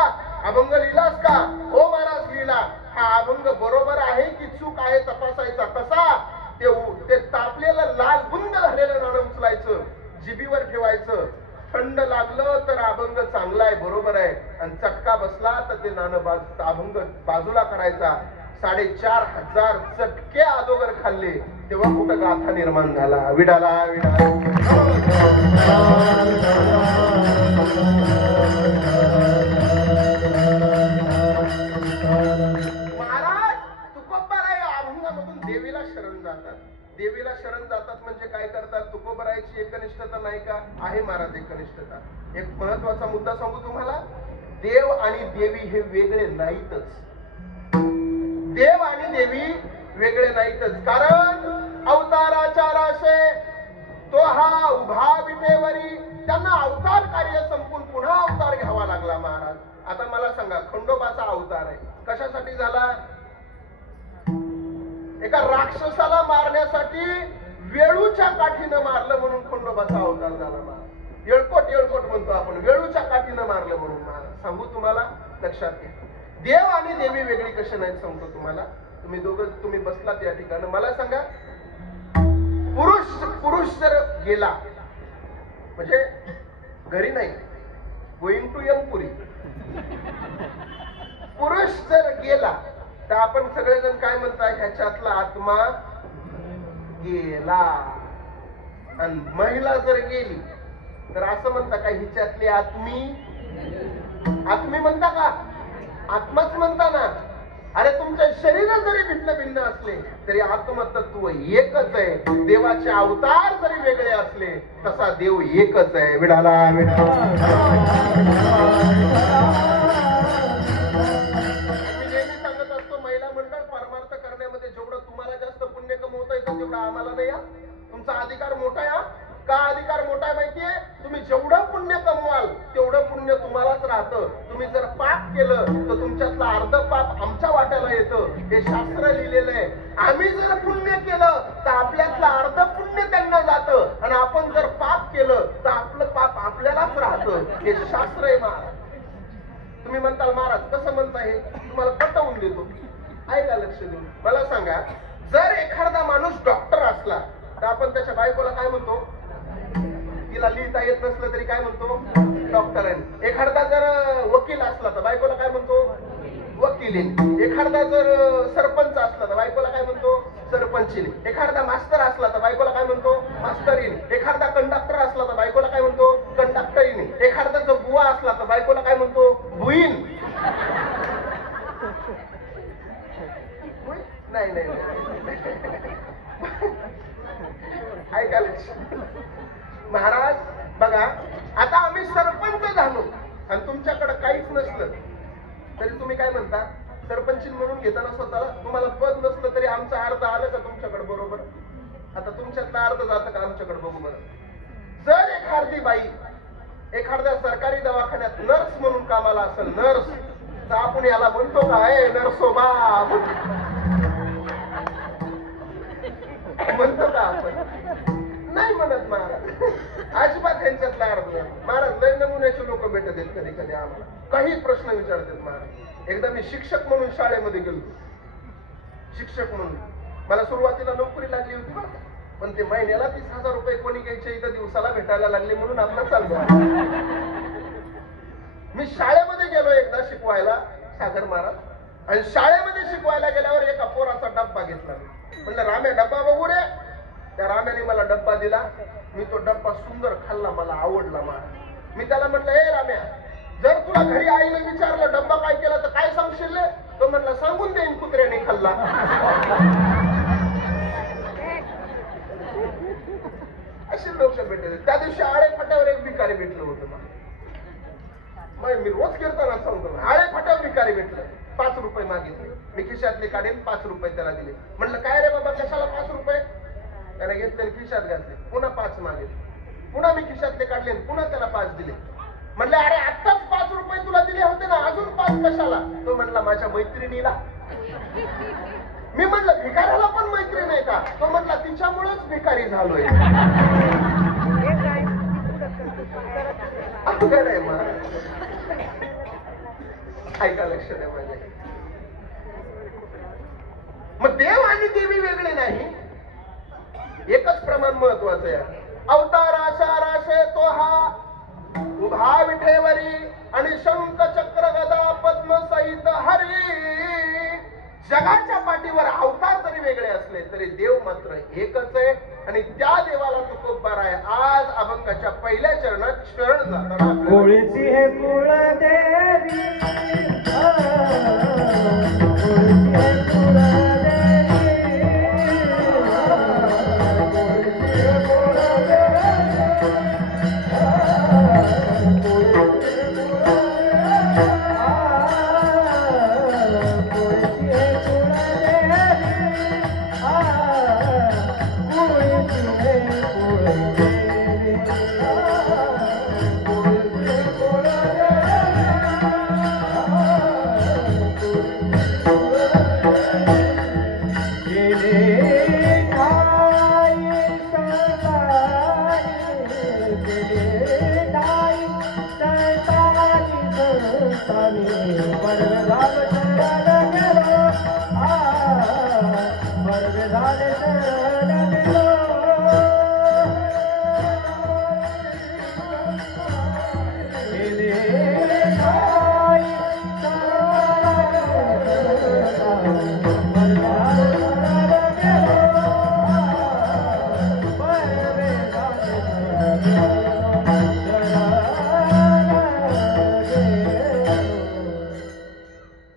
अभंग लिहिलास का? हो महाराज लिहिला. हा अभंग बरोबर आहे की चूक आहे तपासायचा. कसा? ते तापलेलं लालबुंद झालेलं नाणं उचलायचं, जिभीवर ठेवायचं. थंड लागलं तर अभंग चांगला आहे, बरोबर आहे, आणि चटका बसला तर ते नाणं अभंग बाजूला करायचा. 4500 चटके अगोदर खाल्ले, तेव्हा कुठं गाथा निर्माण झाला. विडाला विडाला महाराज तुकोबाराय अभंगामधून देवीला शरण जातात. देवीला शरण जातात म्हणजे काय करतात? तुकोबारायची एकनिष्ठता नाही का? आहे महाराज एकनिष्ठता. एक महत्वाचा मुद्दा सांगू तुम्हाला, देव आणि देवी हे वेगळे नाहीतच. देव आणि देवी वेगळे नाहीतच. कारण अवताराच्या राशे तो हा उभा विटेवरी, त्यांना अवतार कार्य संपून पुन्हा अवतार घ्यावा लागला महाराज. आता मला सांगा, खंडोबाचा अवतार आहे, कशासाठी झाला? एका राक्षसाला मारण्यासाठी वेळूच्या काठीनं मारलं म्हणून खंडोबाचा अवतार झाला महाराज. येळकोट येळकोट म्हणतो आपण, वेळूच्या काठीनं मारलं म्हणून महाराज. सांगू तुम्हाला, लक्षात घ्या. देव आणि देवी वेगळी कशी नाहीत सांगतो तुम्हाला. तुम्ही बसलात या ठिकाणी, मला सांगा, पुरुष जर गेला म्हणजे घरी नाही, गोइंग टू यमपुरी, पुरुष जर गेला तर आपण सगळेजण काय म्हणतात? ह्याच्यातला आत्मा गेला. आणि महिला जर गेली तर असं म्हणता का हिच्यातली आत्मी म्हणता का? आत्माच म्हणता ना. अरे तुमचे शरीर जरी भिन्न भिन्न असले तरी आत्मतत्व एकच आहे. देवाचे अवतार जरी वेगळे असले तसा देव एकच आहे. विडाला विडाला सांगत असतो, महिला मंडळ परमार्थ करण्यामध्ये जेवढं तुम्हाला जास्त पुण्य कमवता येतं तेवढं आम्हाला नाही. तुमचा अधिकार मोठा आहे. का अधिकार मोठा आहे माहितीये? तुम्ही जेवढं पुण्य कमवाल तेवढं पुण्य तुम्हालाच राहतं. तुम्ही जर पाप केलं तर तुमच्यातलं अर्ध पाप आमच्या वाट्याला येतं. हे शास्त्र लिहिलेलं आहे. आम्ही जर पुण्य केलं तर आपल्यातलं अर्ध पुण्य त्यांना जातं, आणि आपण जर पाप केलं तर आपलं पाप आपल्यालाच राहतं. हे शास्त्र आहे महाराज. तुम्ही म्हणताल महाराज कसं म्हणता? हे तुम्हाला पटवून देतो, ऐका लक्ष देऊन. मला सांगा, जर एखादा माणूस डॉक्टर असला तर आपण त्याच्या बायकोला काय म्हणतो? तिला लिहिता येत नसलं तरी काय म्हणतो? डॉक्टर आहे. एखादा जर वकील असला तर बायकोला काय म्हणतो? वकिलीन. एखादा जर सरपंच असला तर बायकोला काय म्हणतो? सरपंचीन. एखादा मास्तर असला तर बायकोला काय म्हणतो? मास्तरीन. एखादा कंडक्टर असला तर बायकोला काय म्हणतो? कंडक्टरीन. एखादा जर बुवा असला तर बायकोला काय म्हणतो? बुईन. नाही नाही ऐका महाराज. बघा, आता आम्ही सरपंच झालो आणि तुमच्याकडे काहीच नसलं तरी तुम्ही काय म्हणता? सरपंची म्हणून घेताना स्वतःला. तुम्हाला पद नसलं तरी आमचं अर्ध आलं का तुमच्याकडे? बरोबर. आता तुमच्यातलं अर्ध जातं का आमच्याकडे? बघू बरं. जर एखादी बाई एखाद्या सरकारी दवाखान्यात नर्स म्हणून कामाला असेल, नर्स, तर आपण याला म्हणतो का? नर्सोबा म्हणतो का आपण? नाही म्हणत महाराज. अजिबात यांच्यातला अर्थ नाही महाराज. लय नमुन्याचे लोक भेटत आहेत कधी कधी आम्हाला, काही प्रश्न विचारतात महाराज. एकदा मी शिक्षक म्हणून शाळेमध्ये गेलो. शिक्षक म्हणून मला सुरुवातीला नोकरी लागली होती बरं, पण ते महिन्याला 30,000 रुपये कोणी घ्यायचे इथं दिवसाला भेटायला लागले म्हणून आपलं चाललं. मी शाळेमध्ये गेलो एकदा शिकवायला, सागर महाराज. आणि शाळेमध्ये शिकवायला गेल्यावर एका पोराचा डब्बा घेतला. म्हणलं राम्या डब्बा बघू रे. त्या राम्याने मला डब्बा दिला. मी तो डब्बा सुंदर खाल्ला, मला आवडला महाराज. मी त्याला म्हटलं, हे राम्या, जर तुला घरी आईने विचारलं डब्बा काय केला तर काय सांगशील? तो म्हटलं, सांगून देईन कुत्र्याने खाल्ला. अशी लोक भेटले. त्या दिवशी आळे फाट्यावर एक भिकारी भेटलं होतं मला. मी रोज कीर्तनात सांगतो, आळे फाट्या भिकारी भेटलं, 5 रुपये मागितले. मी खिशातले काढेन 5 रुपये त्याला दिले. म्हणलं काय रे बाबा, कशाला 5 रुपये? त्याला घेतले खिशात घातले. पुन्हा 5 मागितले. पुन्हा मी खिशातले काढले, पुन्हा त्याला 5 दिले. म्हणलं अरे आत्ताच 5 रुपये तुला दिले होते ना, अजून 5 कशाला? तो म्हणला माझ्या मैत्रिणीला. मी म्हणलं भिकाऱ्याला पण मैत्रीण आहे का? तो म्हणला तिच्यामुळेच भिकारी झालोय. अवघड आहे मग. ऐका, लक्ष द्या माझ्या. मग देव आणि देवी वेगळे नाही, एकच प्रमाण महत्वाचं आहे. अवतार आशा राशे तो हा उभा विठेवरी आणि शंख चक्र गदा पद्म सहित हरी. जगाच्या पाठीवर अवतार जरी वेगळे असले तरी देव मात्र एकच आहे आणि त्या देवाला तुकोबार आहे. आज अभंगाच्या पहिल्या चरणात शरण जाताना कोळीची हे कुळदेवी,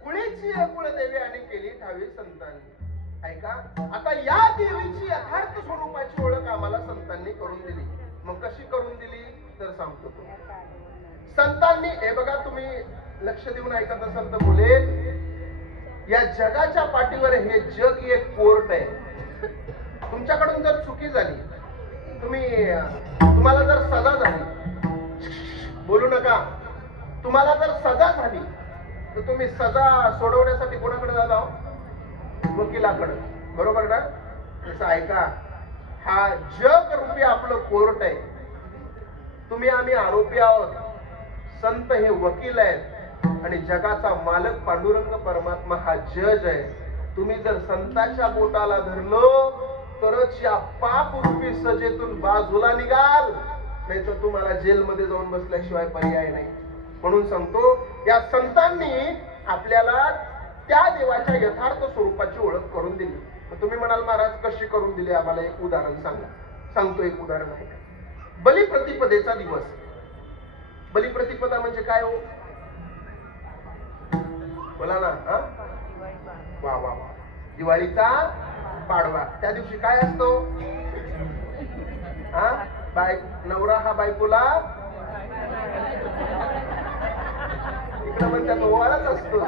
कोळीची हे कुळदेवी, आता या देवीची यथार्थ स्वरूपाची ओळख आम्हाला संतांनी करून दिली. मग कशी करून दिली तर सांगतो. संतांनी, हे बघा, तुम्ही लक्ष देऊन ऐकत असाल तर बोलेल, या जगाच्या पाठीवर हे जग एक कोर्ट आहे. तुमच्याकडून जर चुकी झाली, तुम्हाला जर सजा झाली, बोलू नका, तुम्हाला जर सजा झाली तर तुम्ही सजा सोडवण्यासाठी कोणाकडे जाता? वकिलाकडे, बरोबर ना? तसं ऐका, हा जग रूपी आपलं कोर्ट आहे. तुम्ही आम्ही आरोपी आहोत, संत हे वकील आहेत आणि जगाचा मालक पांडुरंग परमात्मा हा जज आहे. तुम्ही जर संतांच्या बोटाला धरलो तरच या पाप रूपी सजेतून बाजूला निघाल, नाही तर तुम्हाला जेलमध्ये जाऊन बसल्याशिवाय पर्याय नाही. म्हणून सांगतो, या संतांनी आपल्याला त्या देवाच्या यथार्थ स्वरूपाची ओळख करून दिली. तुम्ही म्हणाल महाराज कशी करून दिली, आम्हाला एक उदाहरण सांगा. सांगतो एक उदाहरण आहे. बलिप्रतिपदेचा दिवस. बलिप्रतिपदा म्हणजे काय हो? बोला ना. वा वा वा, दिवाळीचा पाडवा. त्या दिवशी काय असतो? नवरा हा बायकोला इकडे म्हणतात ओवाळत असतो,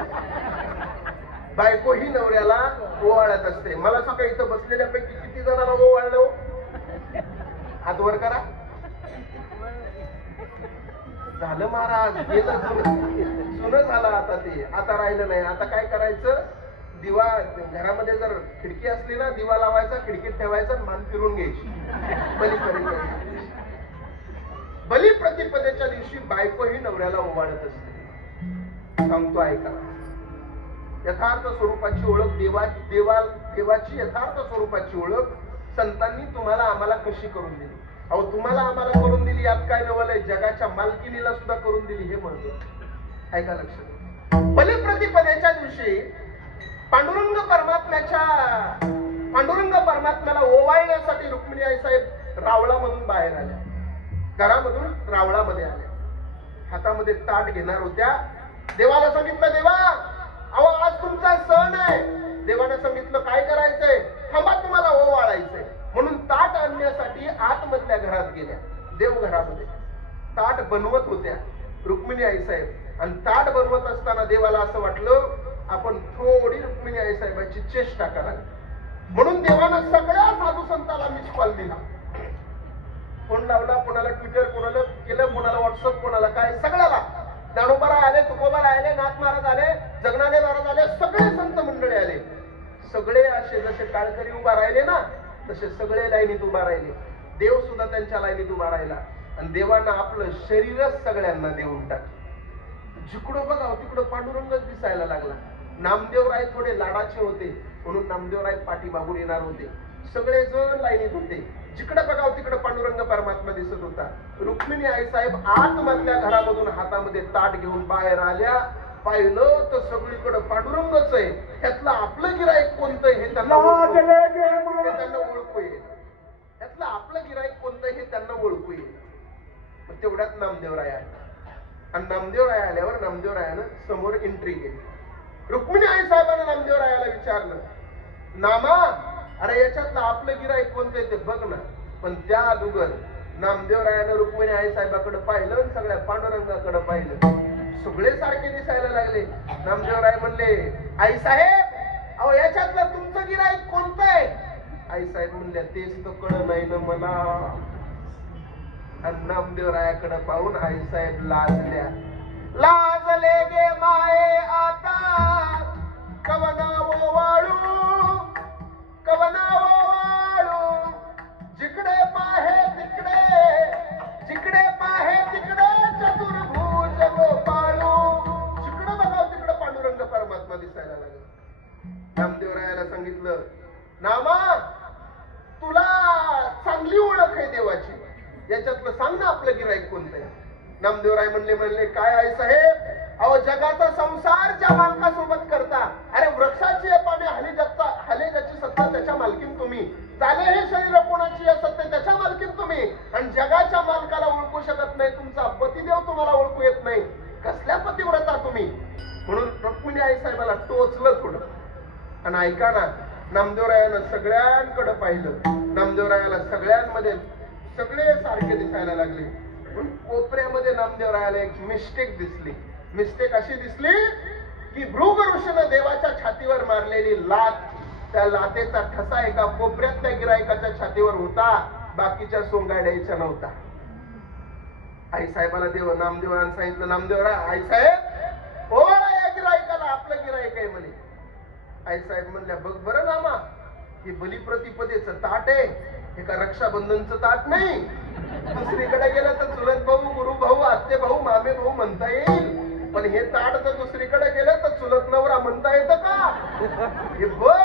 बायको ही नवऱ्याला ओवाळत असते. मला सकाळी इथं बसलेल्यापैकी किती जणांना ओवाळलं? हात वर करा. झालं महाराज, गेलं, जुनं झालं आता ते, आता राहिलं नाही. आता काय करायचं? दिवा, घरामध्ये जर खिडकी असली ना, दिवा लावायचा, खिडकीत ठेवायचा, मान फिरून घ्यायची. बलिप्रतिपदेच्या दिवशी बायको ही नवऱ्याला ओवाळत असते. सांगतो ऐका, यथार्थ स्वरूपाची ओळख, देवाची यथार्थ स्वरूपाची ओळख संतांनी तुम्हाला आम्हाला कशी करून दिली? अहो, तुम्हाला आम्हाला करून दिली यात काय नवल आहे? जगाच्या मालकीनीला सुद्धा करून दिली, हे महत्व. ऐका लक्षात. बलिप्रतिपदेच्या दिवशी पांडुरंग परमात्म्याला ओवाळण्यासाठी रुक्मिणी आई साहेब रावळामधून बाहेर आल्या, घरामधून रावळामध्ये आल्या. हातामध्ये ताट घेणार होत्या. देवाला सांगितलं, देवा अहो आज तुमचा सण आहे. देवानं सांगितलं काय करायचंय? थांबा, तुम्हाला ओवाळायचंय. म्हणून ताट आणण्यासाठी आतमधल्या घरात गेल्या. देवघरामध्ये ताट बनवत होत्या रुक्मिणी आई साहेब. आणि ताट बनवत असताना देवाला असं वाटलं आपण थोडी रुक्मिणी आई साहेबांची चेष्टा करावी, म्हणून देवानं सगळ्या साधू संताला मिस कॉल दिला. फोन लावला, कोणाला ट्विटर, कोणाला केलं, कोणाला व्हॉट्सअप, कोणाला काय, सगळ्याला. ज्ञानोबा आले, तुकोबा आले, नाथ महाराज आले, जगनाने महाराज आले, सगळे संत मंडळी आले. सगळे असे जसे काळकरी उभा राहिले ना तसे सगळे लाईनीत उभा राहिले. देव सुद्धा त्यांच्या लाईनीत उभा राहिला आणि देवानं आपलं शरीरच सगळ्यांना देऊन टाकलं. जिकडं बघा तिकडं पांडुरंगच दिसायला लागला. नामदेवराय थोडे लाडाचे होते म्हणून नामदेवराय पाठीमागून येणार होते. सगळे जण लाईनीत होते. जिकडे बघाव तिकडे पांडुरंग परमात्मा दिसत होता. रुक्मिणी आई साहेब आतमधल्या घरामधून हातामध्ये ताट घेऊन बाहेर आल्या. पाहिलं तर सगळीकडे पांडुरंगच आहे. त्यातलं आपलं गिराईक कोणतं हे त्यांना ओळखू येईल. त्यातलं आपलं गिराईक कोणतं हे त्यांना ओळखू येईल. मग तेवढ्यात नामदेवराय आले आणि नामदेवराय आल्यावर नामदेवरायानं समोर एंट्री केली. रुक्मिणी आई साहेबांना नामदेवरायाला विचारलं, नामा अरे याच्यातलं आपलं गिराईक कोणतं ते बघ ना. पण त्या अगोदर नामदेवरायानं रुक्मिणी आई साहेबाकडे पाहिलं आणि सगळ्या पांडुरंगाकडे पाहिलं. सगळे सारखे दिसायला लागले. नामदेवराय म्हणले, आई साहेब अहो याच्यातलं तुमचं गिराईक कोणतं आहे? आई साहेब म्हणल्या, तेच तर कळलं नाही ना मला. आणि नामदेवरायाकडे पाहून आई साहेब लाजल्या. लाजले गे माये आता कवना ओवाळू, कवना ओवाळू, जिकडे पाहे तिकडे, जिकडे पाहे तिकडे चतुर्भुज गोपाळू. जिकडे बघाव तिकडे पांडुरंग परमात्मा दिसायला लागला. नामदेवरायाला सांगितलं, नामा तुला चांगली ओळख आहे देवाची, याच्यातलं सांग ना आपलं गिराईक कोणतं आहे. नामदेवराय म्हणले काय आई साहेब अहो जगाचा संसार ज्या मालकासोबत करता, अरे वृक्षाची पाने हाले ज्याची सत्ता त्याच्या मालकीन तुम्ही, चाले हे शरीर कोणाची सत्ता त्याच्या मालकीन तुम्ही, आणि जगाच्या मालकाला ओळखू शकत नाही. तुमचा पतिदेव तुम्हाला ओळखू येत नाही, कसल्या पतिव्रता तुम्ही. म्हणून रुक्मिणी आई साहेबाला टोचलं थोडं. आणि ऐका ना, नामदेवरायानं सगळ्यांकडे पाहिलं. नामदेवरायाला सगळ्यांमध्ये सगळे सारखे दिसायला लागले. पण कोपऱ्यामध्ये नामदेवरायाला एक मिस्टेक दिसली. मिस्टेक अशी दिसली की भृग ऋषीनं देवाच्या छातीवर मारलेली लात, त्या लातेचा ठसा एका कोपऱ्यातल्या गिरायकाच्या छातीवर होता, बाकीच्या सोंगा द्यायचा नव्हता. आई साहेबाला नामदेवरानं सांगितलं, नामदेवराय आई साहेब ओवाळा या गिरायकाला, आपलं गिरायक आहे म्हणे. आई साहेब म्हणल्या, बघ बरं नामा, हे बलिप्रतिपदेचं ताट आहे, हे का रक्षाबंधनचं ताट नाही. दुसरीकडे गेलं तर चुलत भाऊ, गुरु भाऊ, आत्ते भाऊ, मामे भाऊ म्हणता येईल, पण हे ताट जर दुसरीकडे गेलं तर चुलत नवरा म्हणता येतं का? हे बघ.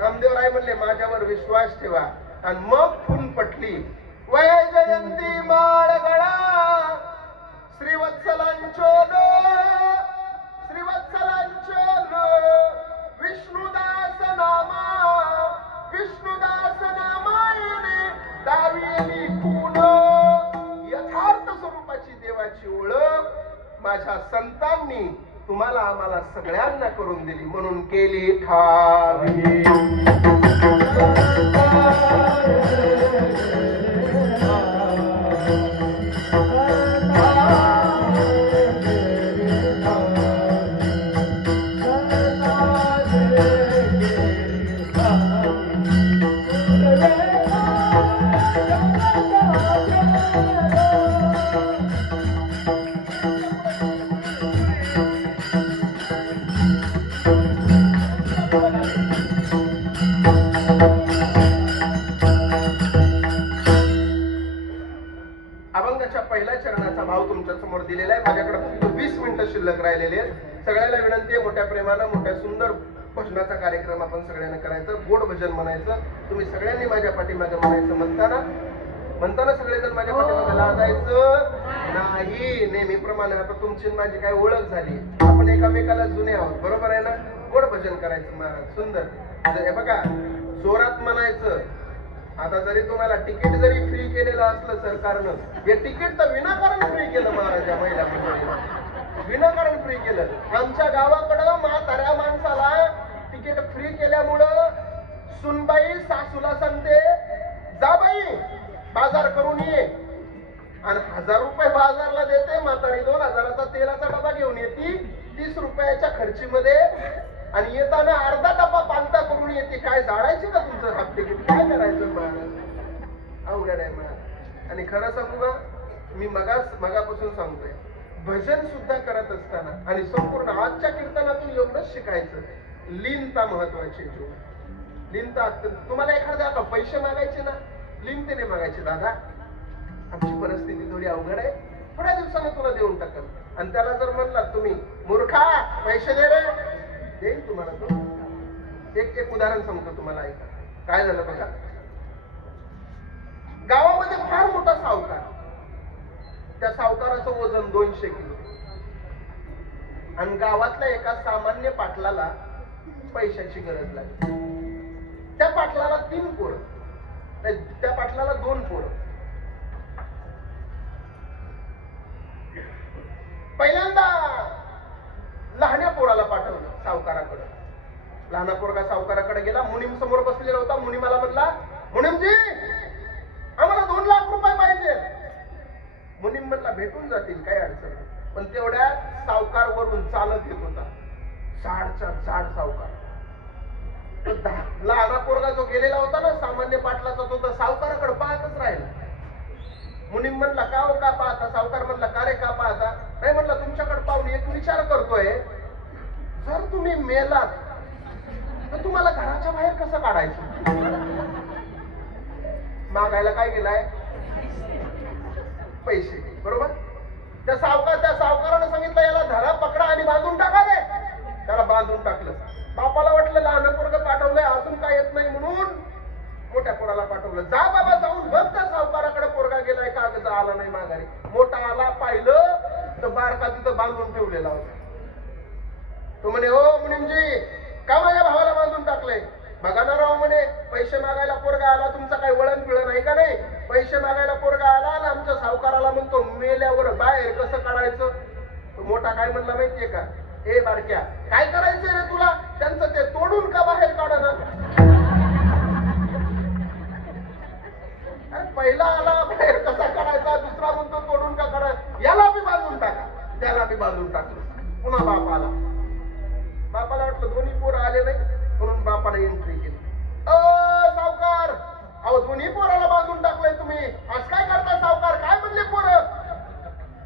रामदेवराय म्हणले, माझ्यावर विश्वास ठेवा. आणि मग खून पटली. वय जयंती माळगळा श्रीवत्सलांचोल, श्रीवत्सलांचोल, विष्णुदास नामा, विष्णुदास नामायने दाविली खून. यथार्थ स्वरूपाची देवाची ओळख माझ्या संतांनी तुम्हाला आम्हाला सगळ्यांना करून दिली, म्हणून केली ठावी. अभंगाच्या पहिल्या चरणाचा भाव तुमच्या समोर दिलेला आहे. माझ्याकडे फक्त 20 मिनिटं शिल्लक राहिलेली आहेत. सगळ्याला विनंती आहे, मोठ्या प्रेमानं मोठ्या सुंदर भजनाचा कार्यक्रम आपण सगळ्यांना करायचं. गोड भजन म्हणायचं. तुम्ही सगळ्यांनी माझ्या पाठीमागे म्हणायचं. म्हणताना सगळेजण माझ्या पाठीमागे लाजायचं नाही. नेहमीप्रमाणे आता तुमची माझी काय ओळख झाली, आपण एकामेकाला जुने आहोत, बरोबर आहे ना. गोड भजन करायचं महाराज, सुंदर. हे बघा, जोरात म्हणायचं. आता जरी तुम्हाला तिकीट जरी फ्री केलेलं असलं सरकारनं, हे तिकीट तर विनाकारण फ्री केलं महाराज. या महिला मंडळीला विनाकारण फ्री केलं. आमच्या गावाकडं म्हाताऱ्या माणसाला तिकीट फ्री केल्यामुळं सुनबाई सासूला सांगते, जा बाई बाजार करून ये. आणि 1000 रुपये बाजारला देते, म्हातारी 2000चा तेलाचा डबा घेऊन येते 30 रुपयाच्या खर्चीमध्ये, आणि येताना अर्धा डबा पालता करून येते. काय जाळायचे का तुमचं हाफ तिकीट? काय करायचं महाराज? अवघड आहे महाराज. आणि खरं सांगू का, मी मगापासून सांगतोय, भजन सुद्धा करत असताना आणि संपूर्ण आजच्या कीर्तनातून एवढंच शिकायचं, लीनता महत्वाची. लीनता. तुम्हाला एखाद्या का पैसे मागायचे ना, लीनतेने मागायचे. दादा आमची परिस्थिती थोडी अवघड आहे, थोड्या दिवसाने तुला देऊन टाकल. आणि त्याला जर म्हणलात तुम्ही मूर्खा पैसे दे रे, देईल तुम्हाला तो. एक उदाहरण सांगतो तुम्हाला, ऐका. काय झालं बघा, गावामध्ये फार मोठा सावकार, त्या सावकाराचं वजन 200 किलो, आणि गावातल्या एका सामान्य पाटलाला पैशाची गरज लागली. त्या पाटलाला 3 पोरं, त्या पाटलाला 2 पोरं. पहिल्यांदा लहान्या पोराला पाठवलं सावकाराकडे. लहाना पोरगा सावकाराकडे गेला, मुनीम समोर बसलेला होता. मुनीमाला म्हणला, मुनीमजी आम्हाला 2 लाख रुपये पाहिजे. मुनीम म्हणला, भेटून जातील, काही अडचण नाही. पण तेवढ्या सावकार वरून चालत येत होता, झाड सावकार. लहाना पोरगा जो गेलेला होता ना सामान्य पाटलाचा, तो तर सावकाराकडे पाहतच राहिला. मुनीम म्हणला, का हो का पाहता? सावकार म्हणला, का रे का पाहता? नाही म्हणला, तुमच्याकडे पाहून एक विचार करतोय, जर तुम्ही मेलात तर तुम्हाला घराच्या बाहेर कसं काढायचं? मागायला काय गेलाय? पैसे, बरोबर? त्या सावकारानं सांगितलं, याला धरा, पकडा आणि बांधून टाका रे. त्याला बांधून टाकलं. बापाला वाटलं लहान पोरगं पाठवलंय, अजून काय येत नाही म्हणून मोठ्या पोराला पाठवलं. जा बाबा, जाऊन बघ त्या सावकाराकडे पोरगा गेलाय, कागद आला नाही माघारी. मोठा आला, पाहिलं तर बारका तिथं बांधून ठेवलेला होता. तो म्हणे, हो मुनीमजी, का माझ्या भावाला बांधून टाकलंय? बघा ना राव म्हणे, पैसे मागायला पोरगा आला, तुमचा काही वळण पिळण आहे का नाही? पैसे मागायला पोरगा आला आणि आमच्या सावकाराला म्हणतो मेल्यावर बाहेर कसं काढायचं? तो मोठा काय म्हणला माहितीये का, ए बारक्या, काय करायचंय रे तुला? त्यांचं ते तोडून का बाहेर काढा ना. पहिला आला, बाहेर कसा काढायचा, दुसरा म्हणतो तोडून का काढा, याला बी बांधून टाका. त्याला बी बांधून टाकलं. पुन्हा बाप आला. बापाला वाटलं दोन्ही पोरं आले नाही, म्हणून बापाला एंट्री केली. सावकार, अहो दोन्ही पोराला बांधून टाकलंय तुम्ही, आज काय करता सावकार? काय म्हणले पोरं?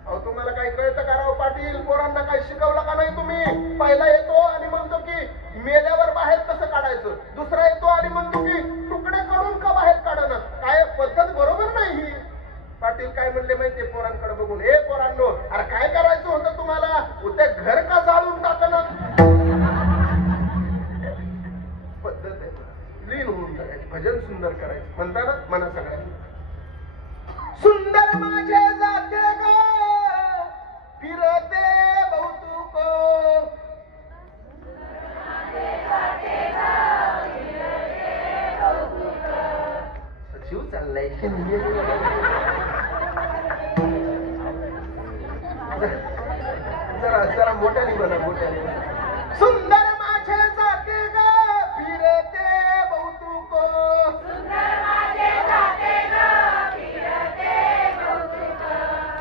अहो तुम्हाला काही कळतं का राव पाटील? पोरांना काय शिकवलं का नाही तुम्ही? पहिला येतो आणि म्हणतो की मेल्यावर बाहेर कसं काढायचं, दुसरा येतो आणि म्हणतो की तुकडे करून का बाहेर काढणं. काय पद्धत बरोबर नाही ही. पाटील काय म्हणले माहितीये पोरांकडे बघून, हे पोरांनो, अरे काय करायचं होतं तुम्हाला? ते घर का जाळून टाकणं. पद्धत आहे, लीन होऊन करायचं, भजन सुंदर करायचं. म्हणता ना मना सगळ्यांनी, सुंदर माझे जाते ग फिरते बहुतुक, जीव चाललाय. जरा मोठ्याने म्हणा, मोठ्याने. सुंदर माझे जाते ग फिरते बहुतुक,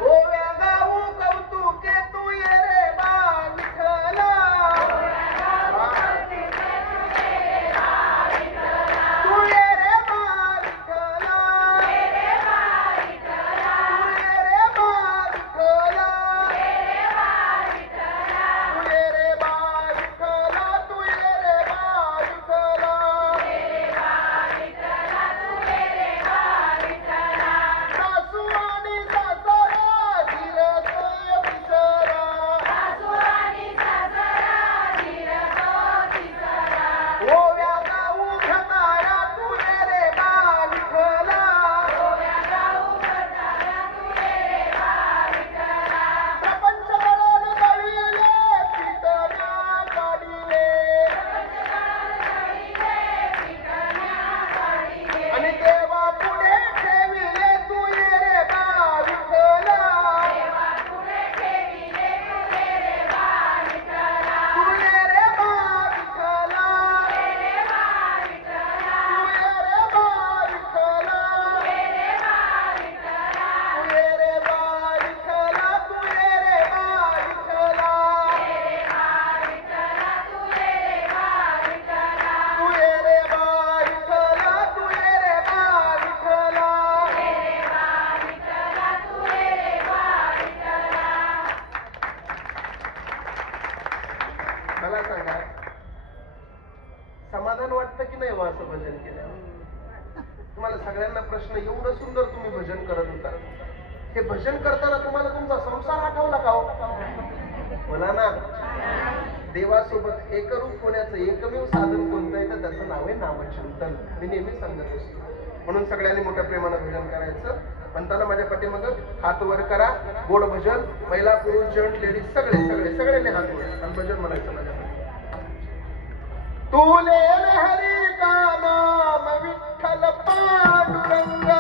ओव्या गाऊ कौतुके तू ये रे बा विठ्ठला, तू ये रे बा विठ्ठला, तू ये रे बा विठ्ठला, तू ये रे बा सांगा, समाधान वाटतं की नाही हो असं भजन केल्यावर? तुम्हाला सगळ्यांना प्रश्न, एवढं सुंदर तुम्ही भजन करत होता, हे भजन करताना तुम्हाला तुमचा संसार आठवला का हो? बोला ना. देवासोबत एकरूप होण्याचं एकमेव साधन कोणतं आहे तर त्याचं नाव आहे नामचिंतन. मी नेहमी सांगत असतो. म्हणून सगळ्यांनी मोठ्या प्रेमानं भजन करायचं. म्हणताना माझ्या पाठीमाग हात वर करा, गोड भजन, महिला पुरुष जेंट लेडीज सगळे सगळे सगळ्यांनी हात वर आणि भजन म्हणायचं माझ्या तुले हरी का नाम विठ्ठल पांडुरंगा.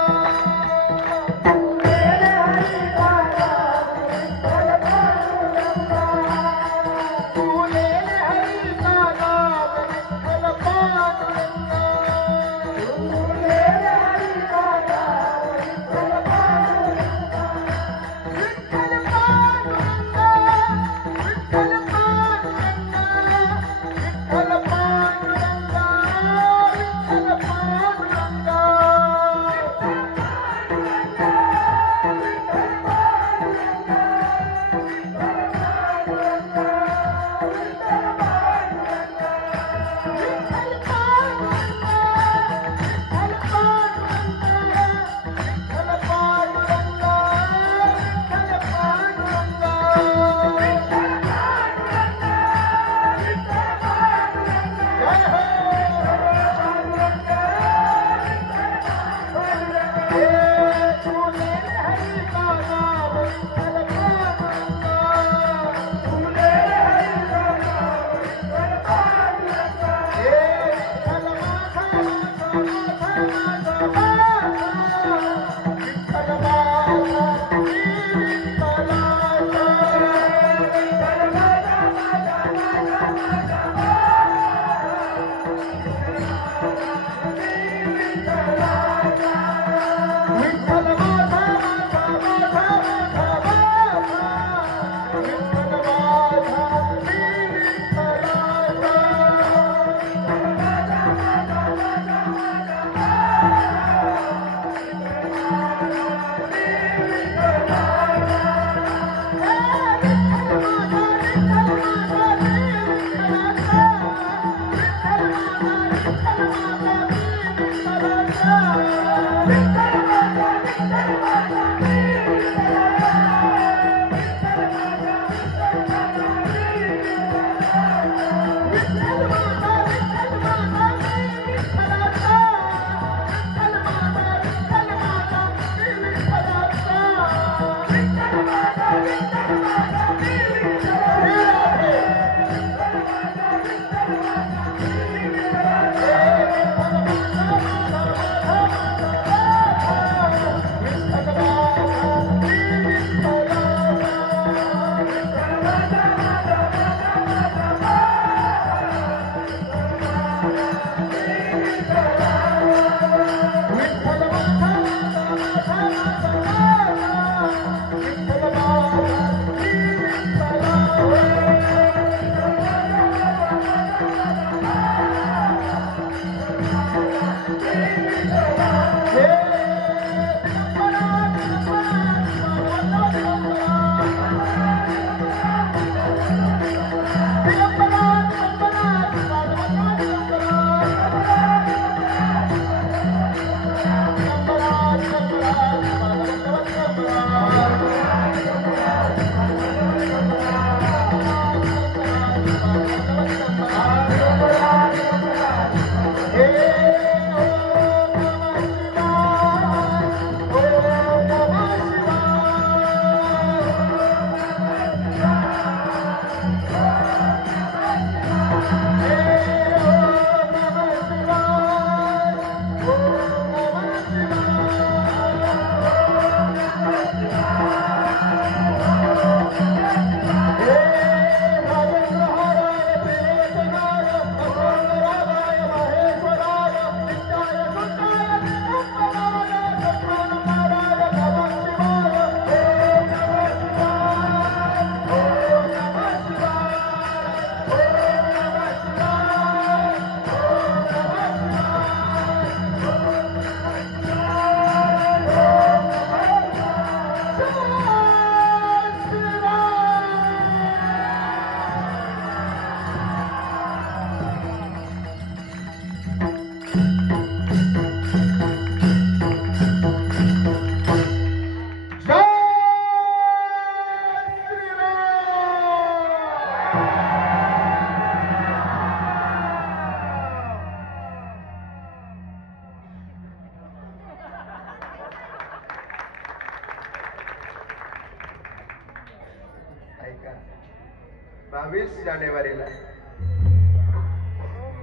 22 जानेवारीला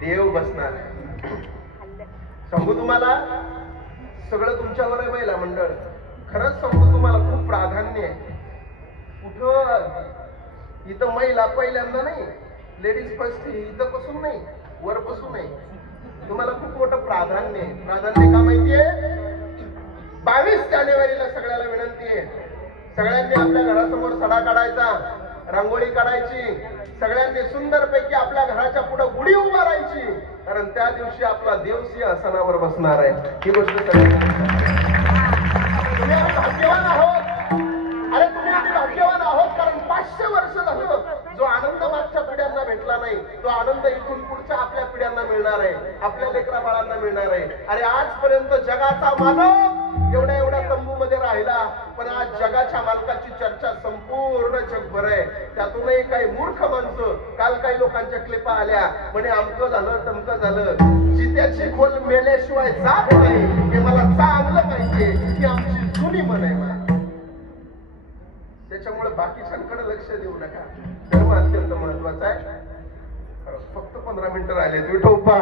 देव बसणार आहे. सांगू तुम्हाला, सगळं तुमच्यावर आहे महिला मंडळ. खरंच सांगू तुम्हाला, खूप प्राधान्य आहे. कुठं इथं महिला पहिल्यांदा नाही, लेडीज फर्स्ट इथं पासून नाही, वर पासून नाही. तुम्हाला खूप मोठं प्राधान्य आहे. प्राधान्य का माहितीये? 22 जानेवारीला सगळ्याला विनंती आहे, सगळ्यांनी आपल्या घरासमोर सडा काढायचा, रांगोळी काढायची, सगळ्यांनी सुंदरपैकी आपल्या घराच्या पुढे गुढी उभारायची, कारण त्या दिवशी आपला देव सिंहासनावर बसणार आहे. ही गोष्ट तुम्ही आम्ही भाग्यवान आहोत. अरे तुम्ही आम्ही भाग्यवान आहोत, कारण 500 वर्ष झालं जो आनंद मागच्या पिढ्यांना भेटला नाही, तो आनंद इथून पुढच्या आपल्या पिढ्यांना मिळणार आहे, आपल्या लेकरा बाळांना मिळणार आहे. अरे आजपर्यंत जगाचा मानव एवढ्या तंबूमध्ये राहिला, पण आज जगाच्या मालकाची चर्चा संपूर्ण जगभर आहे. त्यातूनही काही मूर्ख माणसं, काल काही लोकांच्या क्लिपा आल्या, म्हणे अमकं झालं तमकं झालं. जित्याची खोल मेल्याशिवाय जात नाही हे मला चांगलं माहितीये, की आमची जुनी मन आहे मला. त्याच्यामुळे बाकीच्यांकडे लक्ष देऊ नका. धर्म अत्यंत महत्वाचा आहे. फक्त 15 मिनिटं राहिले. विठोबा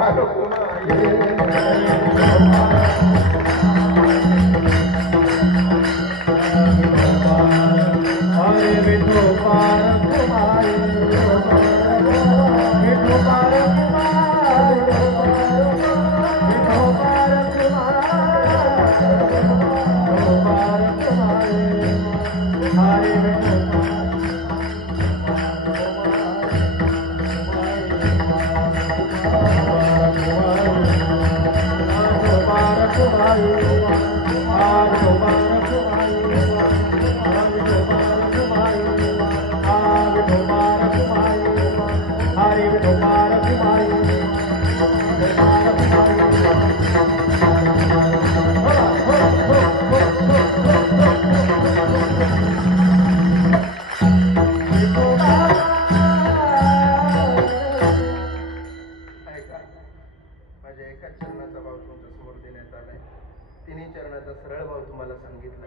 तिन्ही चरणाचा सरळ भाव तुम्हाला सांगितला,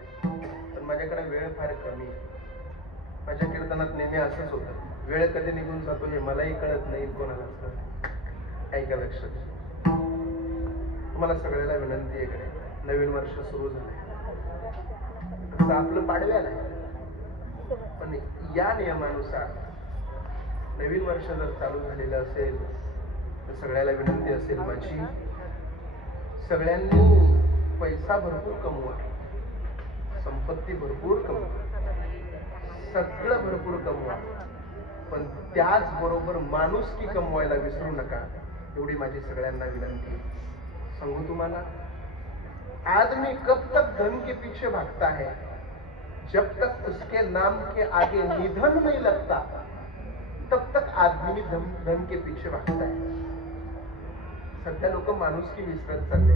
पण माझ्याकडे वेळ फार कमी. माझ्या कीर्तनात नेहमी असंच होतं, वेळ कधी निघून जातो हे मलाही कळत नाही, कोणालाच कळत. ऐका लक्षात, तुम्हाला सगळ्याला विनंती आहे, नवीन वर्ष सुरू झालंय, तसं आपलं पाडव्याला आहे, पण या नियमानुसार नवीन वर्ष जर चालू झालेलं असेल तर सगळ्याला विनंती असेल माझी, सगळ्यांनी पैसा भरपूर कमवा, संपत्ती भरपूर कमवा, सगळं भरपूर कमवा, पण त्याचबरोबर माणुसकी कमवायला विसरू नका, एवढी माझी सगळ्यांना विनंती. सांगू तुम्हाला, आदमी कब तक धन के पीछे भागता है, जब तक उसके नाम के आगे निधन नहीं लगता, तब तक आदमी धन के पीछे भागता है. सध्या लोक माणुसकी विसरत चालले.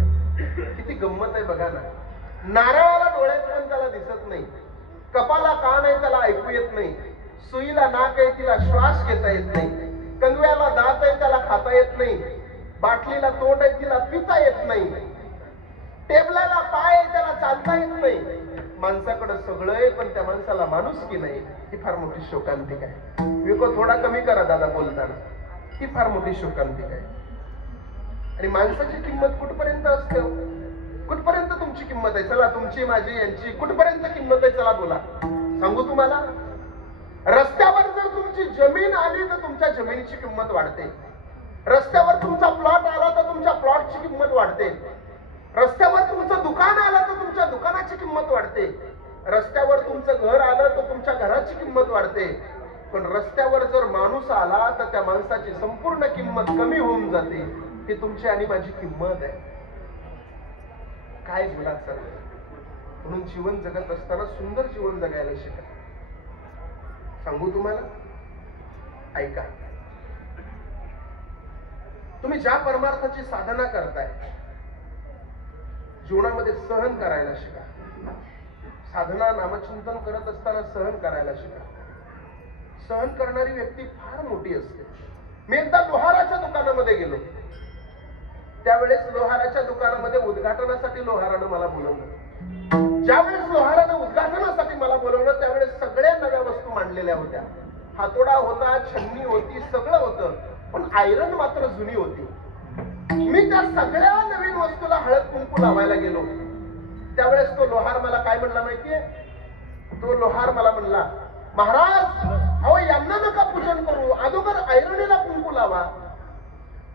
किती गंमत आहे बघा ना. नारळाला डोळ्यात पण त्याला दिसत नाही, कपाला कान आहे त्याला ऐकू येत नाही, सुईला नाक आहे तिला श्वास घेता येत नाही, कंगव्याला दात आहे त्याला खाता येत नाही, बाटलीला तोंड आहे तिला पिता येत नाही, टेबलाला पाय आहे त्याला चालता येत नाही. माणसाकडे सगळं आहे पण त्या माणसाला माणुसकी नाही. ही फार मोठी शोकांतिक आहे. विको थोडा कमी करा दादा बोलताना. ही फार मोठी शोकांतिक आहे. आणि माणसाची किंमत कुठपर्यंत असते, कुठपर्यंत तुमची किंमत आहे? चला तुमची माझी यांची कुठपर्यंत किंमत आहे चला बोला. सांगू तुम्हाला, रस्त्यावर जर तुमची जमीन आली तर तुमच्या जमिनीची किंमत वाढते, रस्त्यावर तुमचा प्लॉट आला तर तुमच्या प्लॉटची किंमत वाढते, रस्त्यावर तुमचं दुकान आलं तर तुमच्या दुकानाची किंमत वाढते, रस्त्यावर तुमचं घर आलं तर तुमच्या घराची किंमत वाढते. पण रस्त्यावर जर माणूस आला तर त्या माणसाची संपूर्ण किंमत कमी होऊन जाते. ही तुमची आणि माझी किंमत आहे. काय बोला सर, म्हणून जीवन जगत असताना सुंदर जीवन जगायला शिका. सांगू तुम्हाला, ऐका, तुम्ही ज्या परमार्थाची साधना करताय जीवनामध्ये सहन करायला शिका. साधना नामचिंतन करत असताना सहन करायला शिका. सहन करणारी व्यक्ती फार मोठी असते. मी एकदा लोहाराच्या दुकानामध्ये गेलो, त्यावेळेस लोहाराच्या दुकानामध्ये उद्घाटनासाठी लोहारानं मला बोलवलं. ज्यावेळेस लोहारानं उद्घाटनासाठी मला बोलवलं त्यावेळेस सगळ्या नव्या वस्तू मांडलेल्या होत्या. हातोडा होता, छन्नी होती, सगळं होतं, पण आयरन मात्र जुनी होती. मी त्या सगळ्या नवीन वस्तूला हळद कुंकू लावायला गेलो. त्यावेळेस तो लोहार मला काय म्हणला माहितीये? तो लोहार मला म्हणला, महाराज अहो यांना नका पूजन करू, अगोदर आयरणीला कुंकू लावा.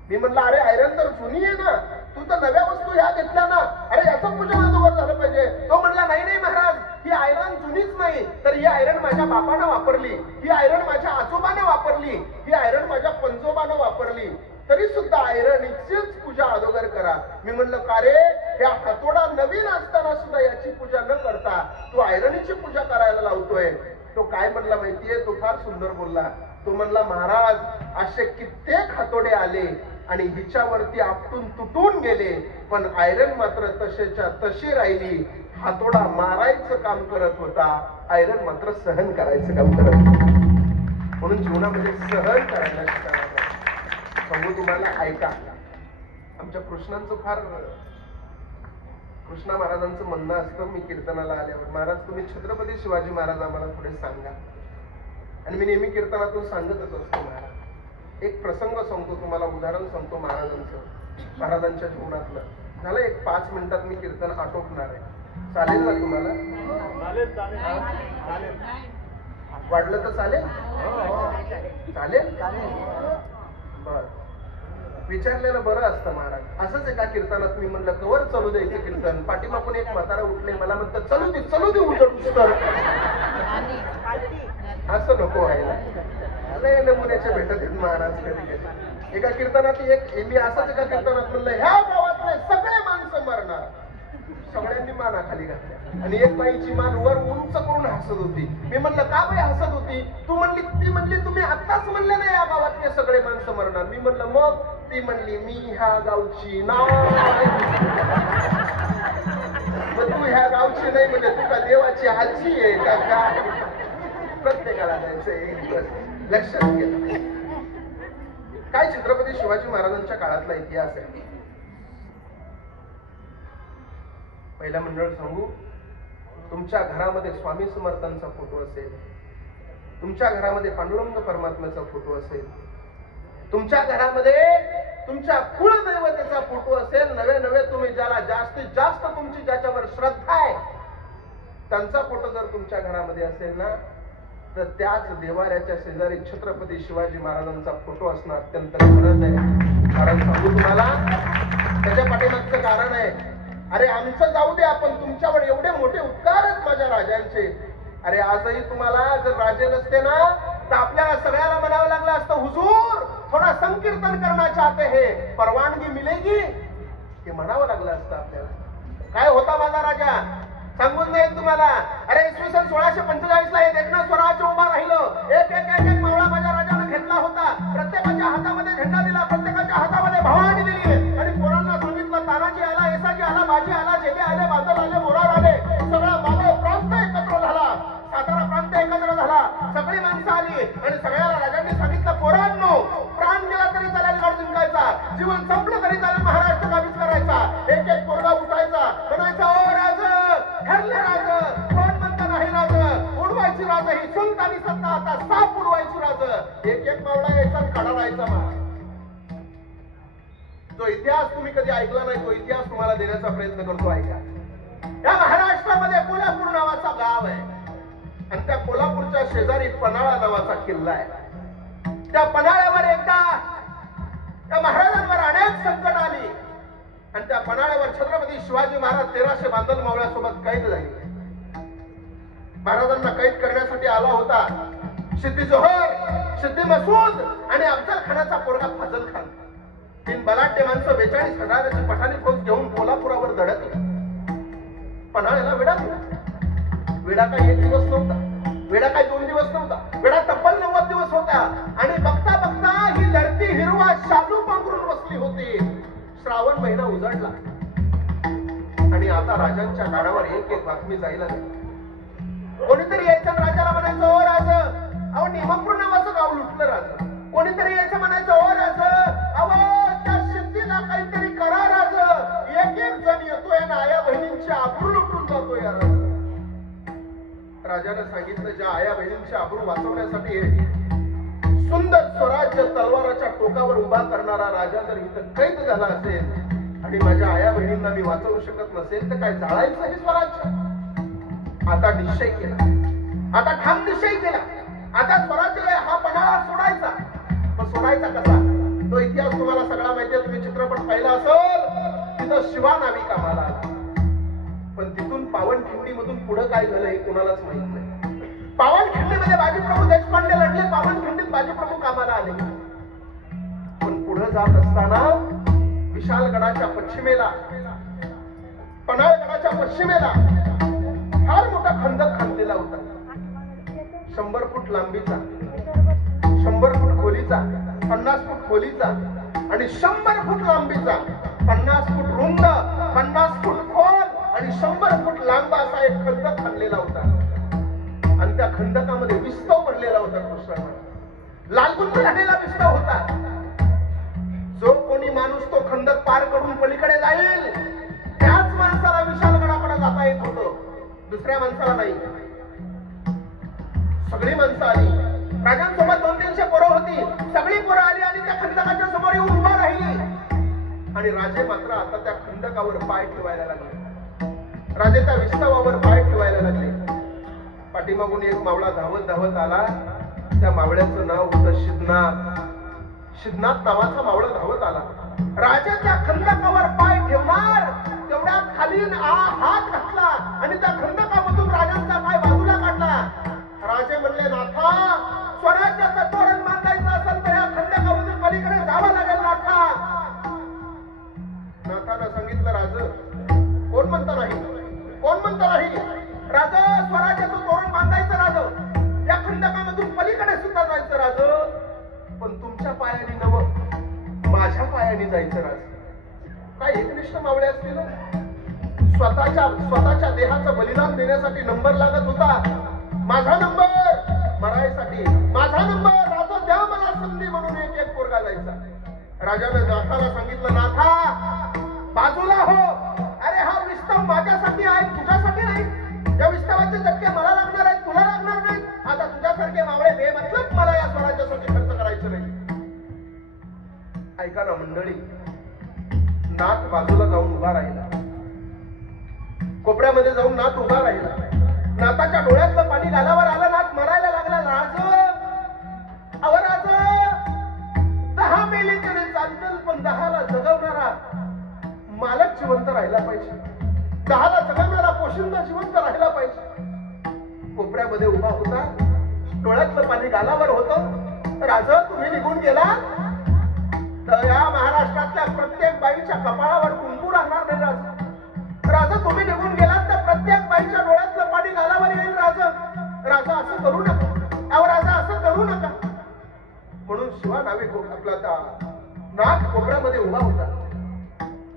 मी म्हणलं अरे आयरन तर जुनी आहे ना, तू तर नव्या वस्तू ह्या घेतल्या ना, अरे याचं पूजन अगोदर झालं पाहिजे. तो म्हणला नाही नाही महाराज, ही आयरन जुनीच नाही, तर ही आयरन माझ्या बापानं वापरली, ही आयरन माझ्या आजोबानं वापरली, ही आयरन माझ्या पंजोबानं वापरली, तरी सुद्धा आयरणीचीच पूजा अगोदर करा. मी म्हणलं का रे, ह्या हातोडा नवीन असताना सुद्धा याची पूजा न करता तू आयरणीची पूजा करायला लावतोय. तो काय म्हणला माहितीये? तो फार सुंदर बोलला. तो म्हणला महाराज असे कित्येक हातोडे आले आणि हिच्यावरती आपटून तुटून गेले, पण आयरन मात्र तसेच्या तशी राहिली. हातोडा मारायचं काम करत होता, आयरन मात्र सहन करायचं काम करत होता. म्हणून जीवनामध्ये सहन करायला शिकायला. सांगू तुम्हाला, ऐका. आमच्या कृष्णांचं फार, कृष्णा महाराजांचं म्हणणं असतं मी कीर्तनाला आल्यावर, महाराज तुम्ही छत्रपती शिवाजी महाराज आम्हाला थोडे सांगा. आणि मी नेहमी कीर्तनातून सांगतच असतो महाराज. एक प्रसंग सांगतो तुम्हाला, उदाहरण सांगतो महाराजांचं, महाराजांच्या जीवनातलं. झालं एक 5 मिनिटात मी कीर्तन आटोपणार आहे. चालेल ना तुम्हाला? वाटलं तर चालेल? चालेल? बर, विचारलेलं बरं असतं महाराज. असंच एका कीर्तनात मी म्हणलं कवर चालू द्यायचं कीर्तन, पाठीमागून एक म्हातारा उठले, मला म्हणतात चलू दे उजड. असं नको व्हायला, लय नमुन्याचे भेटत आहेत महाराज कधी कधी. एका कीर्तनात मी असंच एका कीर्तनात म्हणलं ह्या गावातले सगळे माणसं मरणार. सगळ्यांनी माना खाली घातल्या आणि एक बाईची मान वर उंच करून हसत होती. मी म्हणलं का बाई हसत होती? ती म्हणली तुम्ही आत्ताच म्हणले ना या गावातले सगळे माणसं मरणार. मी म्हणलं मग? ती म्हणली मी ह्या गावची नाही. मग तू ह्या गावची नाही म्हणजे तू का देवाची आजी आहे का काय? प्रत्येकाला जायचं लक्षात घ्या. काय छत्रपती शिवाजी महाराजांच्या काळातला इतिहास आहे. पहिला मंडळ सांगू, तुमच्या घरामध्ये स्वामी समर्थांचा फोटो असेल, तुमच्या घरामध्ये पांडुरंग परमात्म्याचा फोटो असेल, तुमच्या घरामध्ये तुमच्या कुलदैवतेचा फोटो असेल, नवे तुम्ही ज्याला जास्तीत जास्त तुमची ज्याच्यावर श्रद्धा आहे त्यांचा फोटो जर तुमच्या घरामध्ये असेल ना, तर त्याच देवाऱ्याच्या शेजारी छत्रपती शिवाजी महाराजांचा फोटो असणं अत्यंत गरज आहे. कारण सांगू तुम्हाला, त्याच्या पाठीमागचं कारण आहे, अरे आमचं जाऊ दे, आपण तुमच्यावर एवढे मोठे उपकार आहेत माझ्या राजांचे. अरे आजही तुम्हाला जर राजे नसते ना, तर आपल्याला सगळ्याला म्हणावं लागलं असतं हुजूर थोडा संकीर्तन करना चाहते हैं, परवानगी मिलेगी, हे म्हणावं लागलं असतं आपल्याला. काय होता माझा राजा सांगून जाईल तुम्हाला. अरे इसवी सन 1645 ला हे देखणं स्वराज्य उभा राहिलं. एक मावळा माझ्या राजानं घेतला होता. प्रत्येकाच्या हातामध्ये झेंडा दिला, प्रत्येकाच्या हातामध्ये भवानी दिली आणि पोरांना सांगितलं तानाजी आला, येसाजी आला, बाजी आला, जेबे आले, बादल आले, मोरार आले. सगळा मावळ प्रांत एकत्र झाला, सातारा प्रांत एकत्र झाला, सगळी माणसं आली आणि सगळ्याला राजांनी सांगितलं पोरांनो, प्राण गेला तरी चालेल गड जिंकायचा, जीवन संपलं तरी चालेल महाराष्ट्र काबीज करायचा. एक पोरगा उठायचा, म्हणायचा ओ राज ठरले राज, कोण म्हणता नाही राज, उडवायची राज ही सुलतानी सत्ता, आता साप उडवायची राज. एक मावळा यायचा काढायचा महाराज. जो इतिहास तुम्ही कधी ऐकला नाही तो इतिहास तुम्हाला देण्याचा प्रयत्न करतो. ऐका, या महाराष्ट्रामध्ये कोल्हापूर नावाचा गाव आहे आणि त्या कोल्हापूरच्या शेजारी पन्हाळा नावाचा किल्ला आहे. त्या पन्हाळ्यावर एकदा त्या महाराजांवर अनेक संकट आली आणि त्या पन्हाळ्यावर छत्रपती शिवाजी महाराज 1300 बांधल मावळ्यासोबत कैद झाले. महाराजांना कैद करण्यासाठी आला होता सिद्दी जोहर, सिद्दी मसूद आणि अफजल खानाचा पोरगा फजल खान. 3 बलाढ्य माणसं 42,000ची पठाणी फौज घेऊन कोल्हापुरावर धडकले. पन्हाळ्याला वेढा दिला. वेढा काही 1 दिवस नव्हता, वेढा काही 2 दिवस नव्हता, वेढा तब्बल 90 दिवस होता. आणि बघता बघता ही धरती हिरवा शालू पांघरून बसली होती. श्रावण महिना उजाडला आणि आता राजांच्या कानावर एक बातमी जायला लागली. कोणीतरी यायचं राजाला म्हणायचं ओ राज, अहो निमपूर नावाचं गाव लुटलं राज. कोणीतरी यायचं म्हणायचं ओ राज, अहो त्या सिद्धीला काहीतरी करा राज. एक जण येतोय ना आया बहिणींची आबरू लुटून जातोय राज. राजाने सांगितलं ज्या आया बहिणींची आबरू वाचवण्यासाठी सुंदर स्वराज्य तलवाराच्या टोकावर उभा करणारा राजा जर इथं कैद झाला असेल आणि माझ्या आया बहिणींना मी वाचवू शकत नसेल तर काय जाळायचं हे स्वराज्य? आता निश्चय केला, आता ठाम निश्चय केला. आता स्वराज्य हा पणाला सोडायचा. पण सोडायचा कसा? तो इतिहास तुम्हाला सगळा माहिती आहे. तुम्ही चित्रपट पाहिला असेल. तिथं शिवा नावी कामाला आला, पण तिथून पावनखिंडीमधून पुढे काय झालं हे कोणालाच माहित नाही. पावनखिंडीमध्ये बाजीप्रभू देशपांडे लढले, पावनखिंडीत बाजीप्रभू कामाला आले. पण पुढे जात असताना विशालगडाच्या पश्चिमेला, पन्हाळगडाच्या पश्चिमेला फार मोठा खंदक खणलेला होता. 100 फूट लांबीचा, 100 फूट खोलीचा, 50 फूट खोलीचा आणि 100 फूट लांबीचा, 50 फूट रुंद, 50 फूट खोल आणि 100 फूट लांब असा एक खंदक खणलेला होता. आणि त्या खंदकामध्ये विस्तव भरलेला होता. कृष्णाने लालगुंड झालेला विस्तव होता. जो कोणी माणूस तो खंदक पार करून पलीकडे जाईल त्याच माणसाला विशालगडाकडे जाता येत होतं, दुसऱ्या माणसाला नाही. सगळी माणसं आली. राजांसोबत 200-300 पोरं होती. सगळी पोरं आली आणि त्या खंदकाच्या समोर येऊन उभा राहिली. आणि राजे मात्र आता त्या खंदकावर पाय ठेवायला लागले. राजे त्या विस्तवावर पाय ठेवायला लागले. पाठीमागून एक मावळा धावत धावत आला. त्या मावळ्याचं नाव होतं शिदनाथ. शिदनाथ नावाचा मावळा धावत आला. राजाच्या खंदकावर पाय ठेवणार तेवढ्यात खाली हात घातला आणि त्या खंदकामधून राजांचा पाय बाजूला काढला. राजे म्हणले, नाथा, स्वराज्याचं तोरण बांधायचं असेल तर या खंदकामधून पलीकडे जावं लागेल. नाथा, नाथानं सांगितलं, राज कोण म्हणता नाही, कोण म्हणता नाही. राज, स्वराज्याचं तोरण बांधायचं राज, या खंदकामधून पलीकडे सुद्धा जायचं राज, पण तुमच्या पायाने नवं, माझ्या पायाने जायचं राज. काय एकनिष्ठ मावळे असतील. स्वतःच्या देहाचं बलिदान देण्यासाठी नंबर लागत होता. माझा नंबर मरायसाठी, माझा नंबर, राजा द्या मला संधी म्हणून एक एक पोरगा जायचा. राजाने नाथाला सांगितलं, नाथा बाजूला हो. अरे हा विस्तव माझ्यासाठी आहे, तुझ्यासाठी नाही. या विस्तवाचे झटके मला लागणार आहेत, तुला लागणार नाही. आता तुझ्यासारखे मावळे बेमतलब मला या स्वराज्यासाठी खर्च करायचं नाही. ऐका ना मंडळी, नाथ बाजूला जाऊन उभा राहिला. कोपऱ्यामध्ये जाऊन नाथ उभा राहिला. नाथाच्या डोळ्यातलं पाणी गालावर आलं. नाथ मरायला लागला. राज, अव राज, 10 मेली तरी चालतील, पण 10ला जगवणारा मालक जिवंत राहिला पाहिजे. 10ला जगवणारा पोशिंदा जिवंत राहिला पाहिजे. कोपऱ्यामध्ये उभा होता. डोळ्यातलं पाणी गालावर होतं. राज, तुम्ही निघून गेला तर या महाराष्ट्रातल्या प्रत्येक बाईच्या कपाळावर कुंकू राहणार नाही. राज, राजा तुम्ही निघून गेलात तर प्रत्येक बाईच्या डोळ्यातलं पाणी गालावर येईल. राजा, राजा असं करू नका. अहो राजा, असं करू नका. म्हणून शिवा नावे आपला त्या नाथ कोपऱ्यामध्ये उभा होता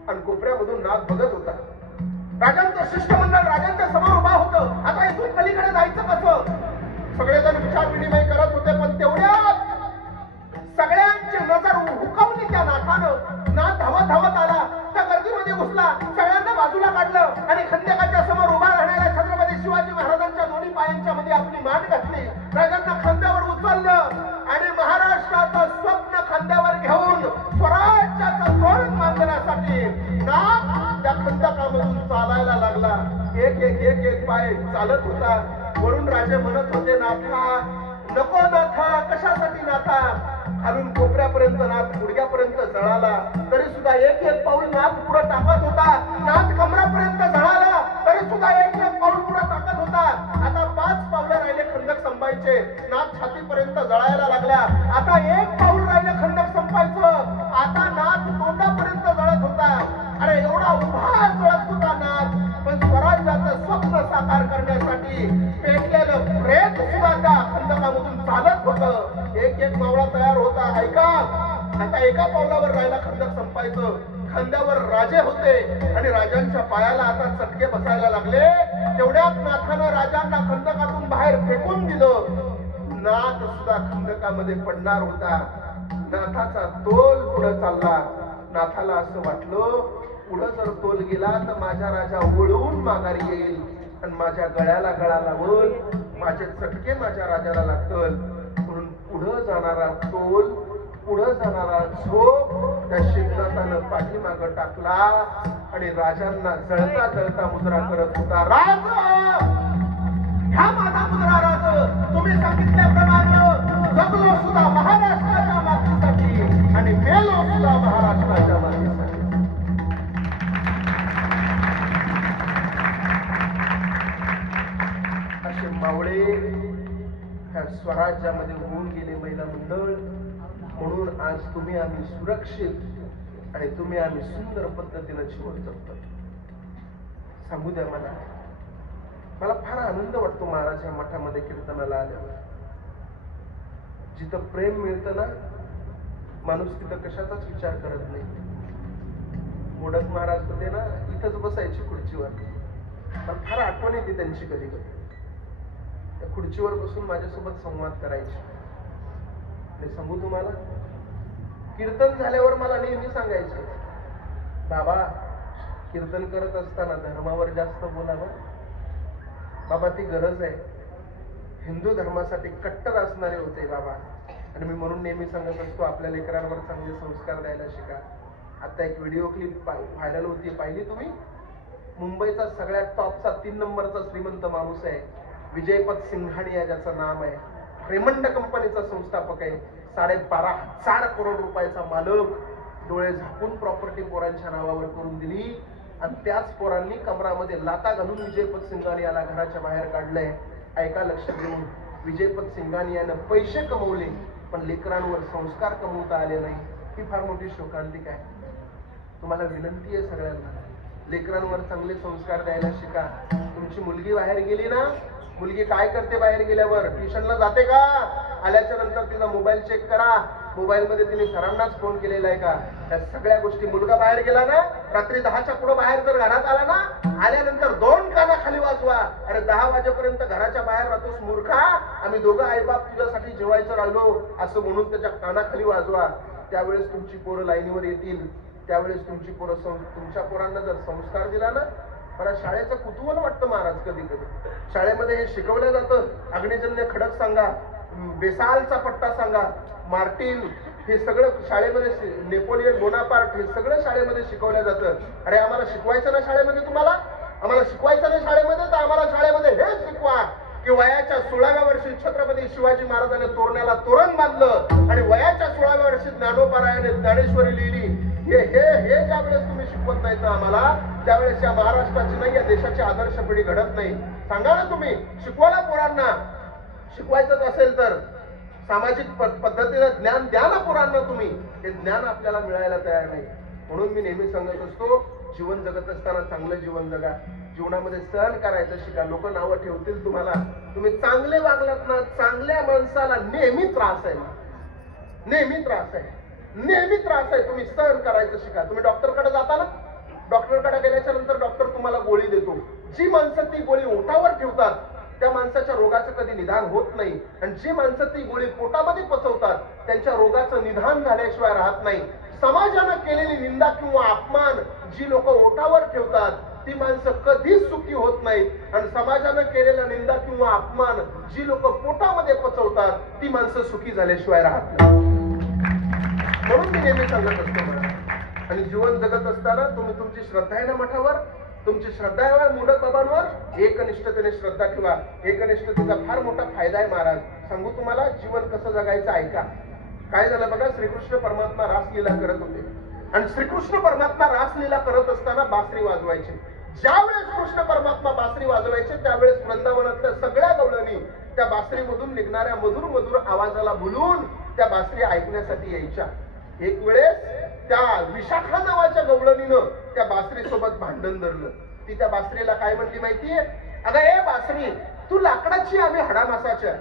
आणि कोपऱ्यामधून नाथ बघत होता. राजांचं शिष्टमंडळ राजांच्या समोर उभा होतं. आता इथून पलीकडे जायचं कसं? सगळेजण विचार विनिमय करत होते. पण तेवढ्यात सगळ्यांची नजर हुकवली त्या नाथानं. नाथ धावत धावत आला, त्या गर्दीमध्ये घुसला, सगळ्यांना बाजूला काढलं आणि खंदकाच्या समोर उभा राहणाऱ्या छत्रपती शिवाजी महाराजांच्या दोन्ही पायांच्या मध्ये आपली मान घातली. राजांना खांद्यावर उचललं आणि महाराष्ट्राचं स्वप्न खांद्यावर घेऊन स्वराज्याचं तोरण बांधण्यासाठी नाथ त्या खंदकामधून चालायला लागला. एक एक एक एक पाय चालत होता. वरून राजे म्हणत होते, नाथा नको, नाथा कशासाठी नाथा. खालून कोपऱ्यापर्यंत नाथ गुडघ्यापर्यंत जळाला तरी सुद्धा एक एक पाऊल नाथ पुढे टाकत होता. नाथ कमरापर्यंत जळाला तरी सुद्धा एक एक पाऊल पुढे टाकत होता. आता 5 पावलं राहिले खंदक संपायचे. नाथ छातीपर्यंत जळायला लागल्या. आता 1 पाऊल राहिले खंदक संपायचं. आता नाथ तोंडापर्यंत जळत होता. अरे एवढा उभा जळत होता नाथ, पण स्वराज्याचं स्वप्न साकार करण्यासाठी पेटलेलं प्रेत सुद्धा त्या खंदकामधून चालत होतं. एक एक मावळा तयार होता. ऐका, आता एका पावलावर राहिला खंदक संपायचं. खांद्यावर राजे होते आणि राजांच्या पायाला आता चटके बसायला लागले. तेवढ्यात नाथानं राजांना खंदकातून बाहेर फेकून दिलं. नाथ सुद्धा खंदकामध्ये पडणार होता. नाथाचा तोल पुढे चालला. नाथाला असं वाटलं, पुढे जर तोल गेला तर माझा राजा वळून माघारी येईल आणि माझ्या गळ्याला गळा लावल, माझे चटके माझ्या राजाला लागतील. म्हणून पुढं जाणारा टोल, पुढं जाणारा झोप त्या सिद्धार्थानं पाठीमागं टाकला आणि राजांना जळता जळता मुद्रा करत होता. राज, ह्या माझा मुद्रा राज, तुम्ही सांगितल्याप्रमाणे जगलो सुद्धा महाराष्ट्राच्या मागणीसाठी आणि मेलो सुद्धा महाराष्ट्राच्या मागणीसाठी. असे मावळे ह्या स्वराज्यामध्ये होऊन गेले महिला मंडळ. म्हणून आज तुम्ही आम्ही सुरक्षित आणि तुम्ही आम्ही सुंदर पद्धतीनं जीवन जगतो. सांगू द्या मला फार आनंद वाटतो महाराज या मठामध्ये कीर्तनाला आल्यावर. जिथं प्रेम मिळतं ना, माणूस तिथं कशाचाच विचार करत नाही. मोडक महाराज होते ना, इथंच बसायची खुर्चीवर. मला फार आठवण येते त्यांची कधी कधी. त्या खुर्चीवर बसून माझ्यासोबत संवाद करायचे. आणि सांगू तुम्हाला, कीर्तन झाल्यावर मला नेहमी सांगायचे, बाबा कीर्तन करत असताना धर्मावर जास्त बोलावं बाबा, ती गरज आहे. हिंदू धर्मासाठी कट्टर असणारे होते बाबा. आणि मी म्हणून नेहमी सांगत असतो, आपल्या लेकरांवर चांगले संस्कार द्यायला शिका. आता एक व्हिडिओ क्लिप व्हायरल होती, पाहिली तुम्ही? मुंबईचा सगळ्यात टॉपचा 3 नंबरचा श्रीमंत माणूस आहे, विजयपत सिंघानिया ज्याचं नाम आहे. रेमंड कंपनीचा संस्थापक आहे. 12,500 करोड रुपयाचा मालक. डोळे झाकून प्रॉपर्टी पोरांच्या नावावर करून दिली आणि त्याच पोरांनी कमरामध्ये लाता घालून विजयपत सिंघानियाला घराच्या बाहेर काढलंय. ऐका लक्ष देऊन, विजयपत सिंघानियानं पैसे कमवले पण लेकरांवर संस्कार कमवता आले नाही. ही फार मोठी शोकांतिक आहे. तुम्हाला विनंती आहे सगळ्यांना, लेकरांवर चांगले संस्कार द्यायला शिका. तुमची मुलगी बाहेर गेली ना, मुलगी काय करते बाहेर गेल्यावर? ट्युशनला जाते का? आल्याच्या नंतर तिचा मोबाईल चेक करा. मोबाईल मध्ये तिने सरांनाच फोन केलेला आहे का? त्या सगळ्या गोष्टी. मुलगा बाहेर गेला ना, रात्री 10च्या पुढे बाहेर जर घरात आला ना, आल्यानंतर 2 काना खाली वाजवा. अरे 10 वाजेपर्यंत घराच्या बाहेर राहतोस मूर्खा, आम्ही दोघं आईबाप तुझ्यासाठी जेवायचं राहिलो असं म्हणून त्याच्या कानाखाली वाजवा. त्यावेळेस तुमची पोरं लाईनीवर येतील. त्यावेळेस तुमची पोरं तुमच्या पोरांना जर संस्कार दिला ना, मला शाळेचं कुतूहल वाटतं महाराज. कधी कधी शाळेमध्ये हे शिकवलं जातं, अग्निजन्य खडक सांगा, बेसालचा पट्टा सांगा, मार्टिन, हे सगळं शाळेमध्ये, नेपोलियन बोनापार्ट, हे सगळं शाळेमध्ये शिकवलं जातं. अरे आम्हाला शिकवायचं ना शाळेमध्ये? तुम्हाला आम्हाला शिकवायचं नाही शाळेमध्ये? तर आम्हाला शाळेमध्ये हे शिकवा की वयाच्या 16व्या वर्षी छत्रपती शिवाजी महाराजांनी तोरण्याला तोरण बांधलं आणि वयाच्या 16व्या वर्षी ज्ञानोपारायणे ज्ञानेश्वरी लिहिली. हे ज्या वेळेस तुम्ही शिकवत नाही ना आम्हाला, त्यावेळेस या महाराष्ट्राची नाही, या देशाची आदर्श पिढी घडत नाही. सांगा ना तुम्ही, शिकवायला पोरांना. शिकवायचंच असेल तर सामाजिक पद्धतीनं ज्ञान द्या ना पोरांना तुम्ही. हे ज्ञान आपल्याला मिळायला तयार नाही. म्हणून मी नेहमी सांगत असतो, जीवन जगत असताना चांगलं जीवन जगा. जीवनामध्ये सहन करायचं शिका. लोक नावं ठेवतील तुम्हाला. तुम्ही चांगले वागलात ना, चांगल्या माणसाला नेहमी त्रास आहे, नेहमी त्रास आहे, नेहमी त्रास आहे. तुम्ही सहन करायचं शिका. तुम्ही डॉक्टरकडे जाता ना, डॉक्टरकडे गेल्याच्या नंतर डॉक्टर तुम्हाला गोळी देतो. जी माणसं ती गोळी ओठावर ठेवतात त्या माणसाच्या रोगाचं कधी निदान होत नाही. आणि जी माणसं ती गोळी पोटामध्ये पचवतात त्यांच्या रोगाचं निदान झाल्याशिवाय राहत नाही. समाजानं केलेली निंदा किंवा अपमान जी लोक ओठावर ठेवतात ती माणसं कधीच सुखी होत नाहीत. आणि समाजानं केलेला निंदा किंवा अपमान जी लोक पोटामध्ये पचवतात ती माणसं सुखी झाल्याशिवाय राहत नाही. म्हणून मी नेहमी सांगत असतो मला. आणि जीवन जगत असताना तुम्ही तुमची श्रद्धा आहे ना मठावर, तुमची श्रद्धा आहे मोडक बाबांवर, एकनिष्ठतेने श्रद्धा ठेवा. एकनिष्ठतेचा फार मोठा फायदा आहे महाराज. सांगू तुम्हाला जीवन कसं जगायचं, ऐका. काय झालं बघा, श्रीकृष्ण परमात्मा रासलीला करत होते आणि श्रीकृष्ण परमात्मा रासलीला करत असताना बासरी वाजवायचे. ज्यावेळेस कृष्ण परमात्मा बासरी वाजवायचे त्यावेळेस वृंदावनातल्या सगळ्या गवळणी त्या बासरीमधून निघणाऱ्या मधुर मधुर आवाजाला भुलून त्या बासरी ऐकण्यासाठी यायच्या. एक वेळेस त्या विशाखा नावाच्या गवळणीनं त्या बासरी सोबत भांडण धरलं. ती त्या बासरीला काय म्हणली माहितीये? अगं ए बासरी, तू लाकडाची, आम्ही हाडामासाच्या.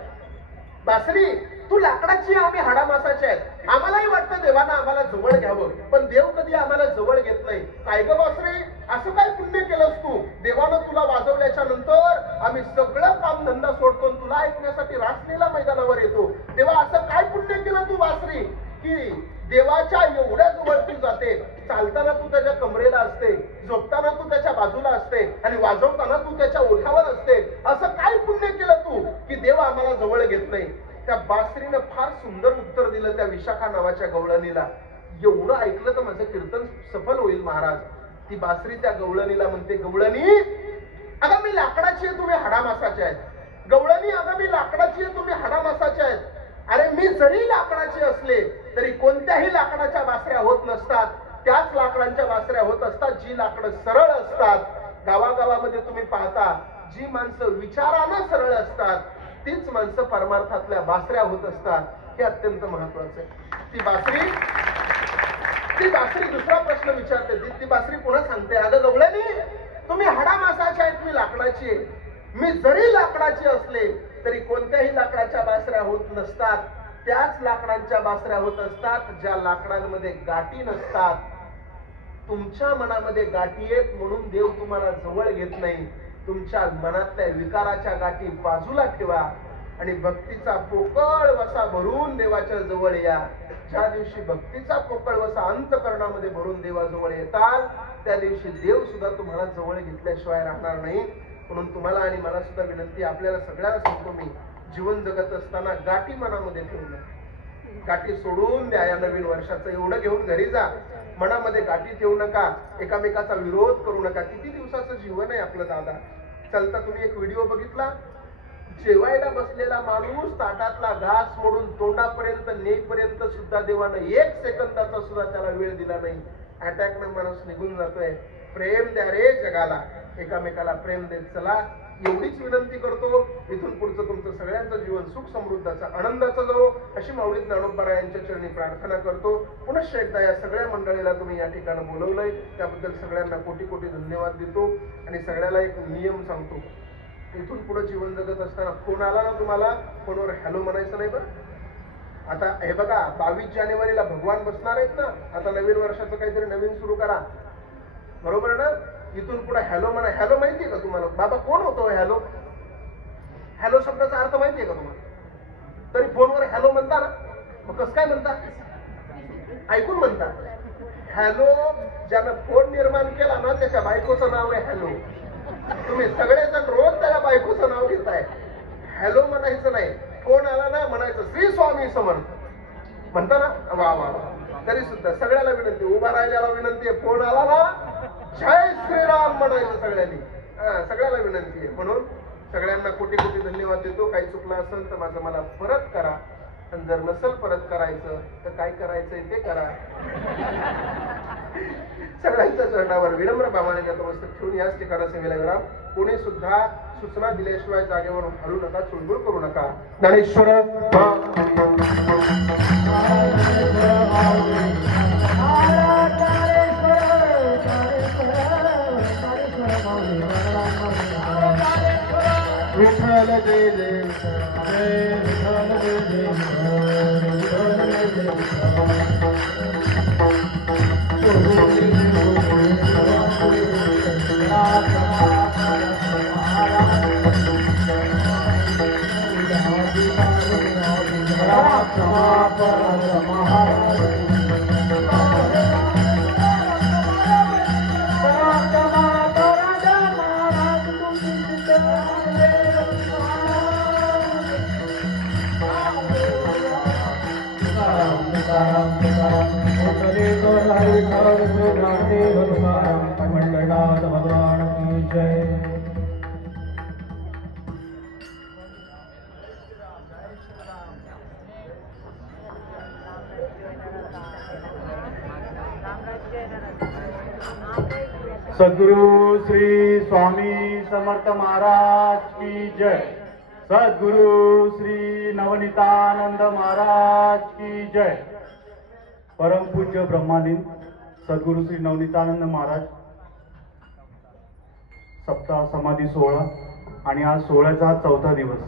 बासरी, तू लाकडाची, आम्ही हाडामासाच्या आहेत. आम्हालाही वाटतं देवानं आम्हाला जवळ घ्यावं, पण देव कधी आम्हाला जवळ घेत नाही. काय ग बासरी, असं काय पुण्य केलंस तू? देवानं तुला वाजवल्याच्या नंतर आम्ही सगळं काम धंदा सोडतो तुला ऐकण्यासाठी रासलीला मैदानावर येतो. तेव्हा असं काय पुण्य केलं तू बासरी की देवाच्या एवढ्या जवळ तू जाते? चालताना तू त्याच्या कमरेला असते, झोपताना तू त्याच्या बाजूला असते आणि वाजवताना तू त्याच्या ओठावर असते. असं काय पुण्य केलं तू की देव आम्हाला जवळ घेत नाही? त्या बासरीनं फार सुंदर उत्तर दिलं त्या विशाखा नावाच्या गवळणीला. एवढं ऐकलं तर माझं कीर्तन सफल होईल महाराज. ती बासरी त्या गवळणीला म्हणते, गवळणी अगं मी लाकडाची आहे, तुम्ही हाडामासाचे आहेत. गवळणी अगं मी लाकडाची आहे, तुम्ही हाडामासाचे आहेत. अरे मी जरी लाकडाचे असले तरी कोणत्याही लाकडाच्या बासऱ्या होत नसतात, त्याच लाकडांच्या बासऱ्या होत असतात जी लाकडं सरळ असतात. गावागावामध्ये तुम्ही पाहता जी माणसं विचारानं सरळ असतात तीच माणसं परमार्थातल्या बासऱ्या होत असतात. हे अत्यंत महत्वाचं आहे. ती बासरी दुसरा प्रश्न विचारते. ती बासरी पुन्हा सांगते, अगं गवळणी तुम्ही हाडामासाचे आहेत, मी लाकडाची आहे. मी जरी लाकडाची असले तरी कोणत्याही लाकडाच्या बासऱ्या होत नसतात, त्याच लाकडांच्या बासऱ्या होत असतात ज्या लाकडांमध्ये गाठी नसतात. तुमच्या मनामध्ये गाठी आहेत म्हणून देव तुम्हाला जवळ घेत नाही. तुमच्या मनातल्या विकाराच्या गाठी बाजूला ठेवा आणि भक्तीचा पोकळ वसा भरून देवाच्या जवळ या. ज्या दिवशी भक्तीचा पोकळ वसा अंतःकरणामध्ये भरून देवाजवळ येतात त्या दिवशी देव सुद्धा तुम्हाला जवळ घेतल्याशिवाय राहणार नाही. म्हणून तुम्हाला आणि मला सुद्धा विनंती, आपल्याला सगळ्याला सांगतो मी, जीवन जगत असताना गाठी मनामध्ये ठेवू नका. गाठी सोडून द्या. या नवीन वर्षाचं एवढं घेऊन घरी जा. मनामध्ये गाठी ठेवू नका, एकामेकाचा विरोध करू नका. किती दिवसाचं जीवन आहे आपलं दादा. चलता तुम्ही एक व्हिडिओ बघितला, जेवायला बसलेला माणूस ताटातला घास मोडून तोंडापर्यंत नेईपर्यंत सुद्धा देवानं एक सेकंदाचा सुद्धा त्याला वेळ दिला नाही. अटॅकनं माणूस निघून जातोय. प्रेम द्या रे जगाला, एकामेकाला प्रेम देत चला. एवढीच विनंती करतो. इथून पुढचं तुमचं सगळ्यांचं जीवन सुख समृद्धाचं आनंदाचं जावो अशी माऊली ज्ञानोबा यांच्या चरणी प्रार्थना करतो. पुनश्च एकदा या सगळ्या मंडळीला तुम्ही या ठिकाणी बोलवलंय त्याबद्दल सगळ्यांना कोटी कोटी धन्यवाद देतो. आणि सगळ्याला एक नियम सांगतो, इथून पुढे जीवन जगत असताना फोन आला ना तुम्हाला, फोनवर हॅलो म्हणायचं नाही बरं. आता हे बघा 22 जानेवारीला भगवान बसणार आहेत ना, आता नवीन वर्षाचं काहीतरी नवीन सुरू करा, बरोबर ना. इथून पुढे हॅलो म्हणा. हॅलो माहितीये का तुम्हाला? बाबा कोण होतो हॅलो? हॅलो शब्दाचा अर्थ माहितीये का तुम्हाला? तरी फोनवर हॅलो म्हणता ना, मग कसं काय म्हणता? ऐकून म्हणता. हॅलो ज्यानं फोन निर्माण केला ना त्याच्या बायकोचं नाव आहे हॅलो. तुम्ही सगळेजण रोज त्याला बायकोचं नाव घेताय. हॅलो म्हणायचं नाही. फोन आला ना म्हणायचं श्री स्वामी समर्थ म्हणता ना. वा वा. तरी सुद्धा सगळ्याला विनंती, उभा राहिल्याला विनंती आहे, फोन आला ना जय श्रीराम म्हणायचं सगळ्यांनी. सगळ्याला विनंती आहे. म्हणून सगळ्यांना कोटी कोटी धन्यवाद देतो. काही चुकलं असेल तर माझं मला परत करा, आणि जर नसेल परत करायचं तर काय करायचंय ते करा. सगळ्यांच्या चरणावर विनम्र भावाने नतमस्तक ठेवून याच ठिकाणी सेवेला विराम. कोणी सुद्धा सूचना दिल्याशिवाय जागेवरून हलू नका, चुळबुळ करू नका. ज्ञानेश्वर विठ्ठल जय जय जय विठ्ठल जय जय भगवान की जय. सद्गुरु श्री स्वामी समर्थ महाराज की जय. सद्गुरु श्री नवनीतानंद महाराज की जय. परमपूज्य ब्रह्मालीन सद्गुरु श्री नवनीतानंद महाराज सप्ताह समाधी सोहळा आणि आज सोहळ्याचा 4था दिवस.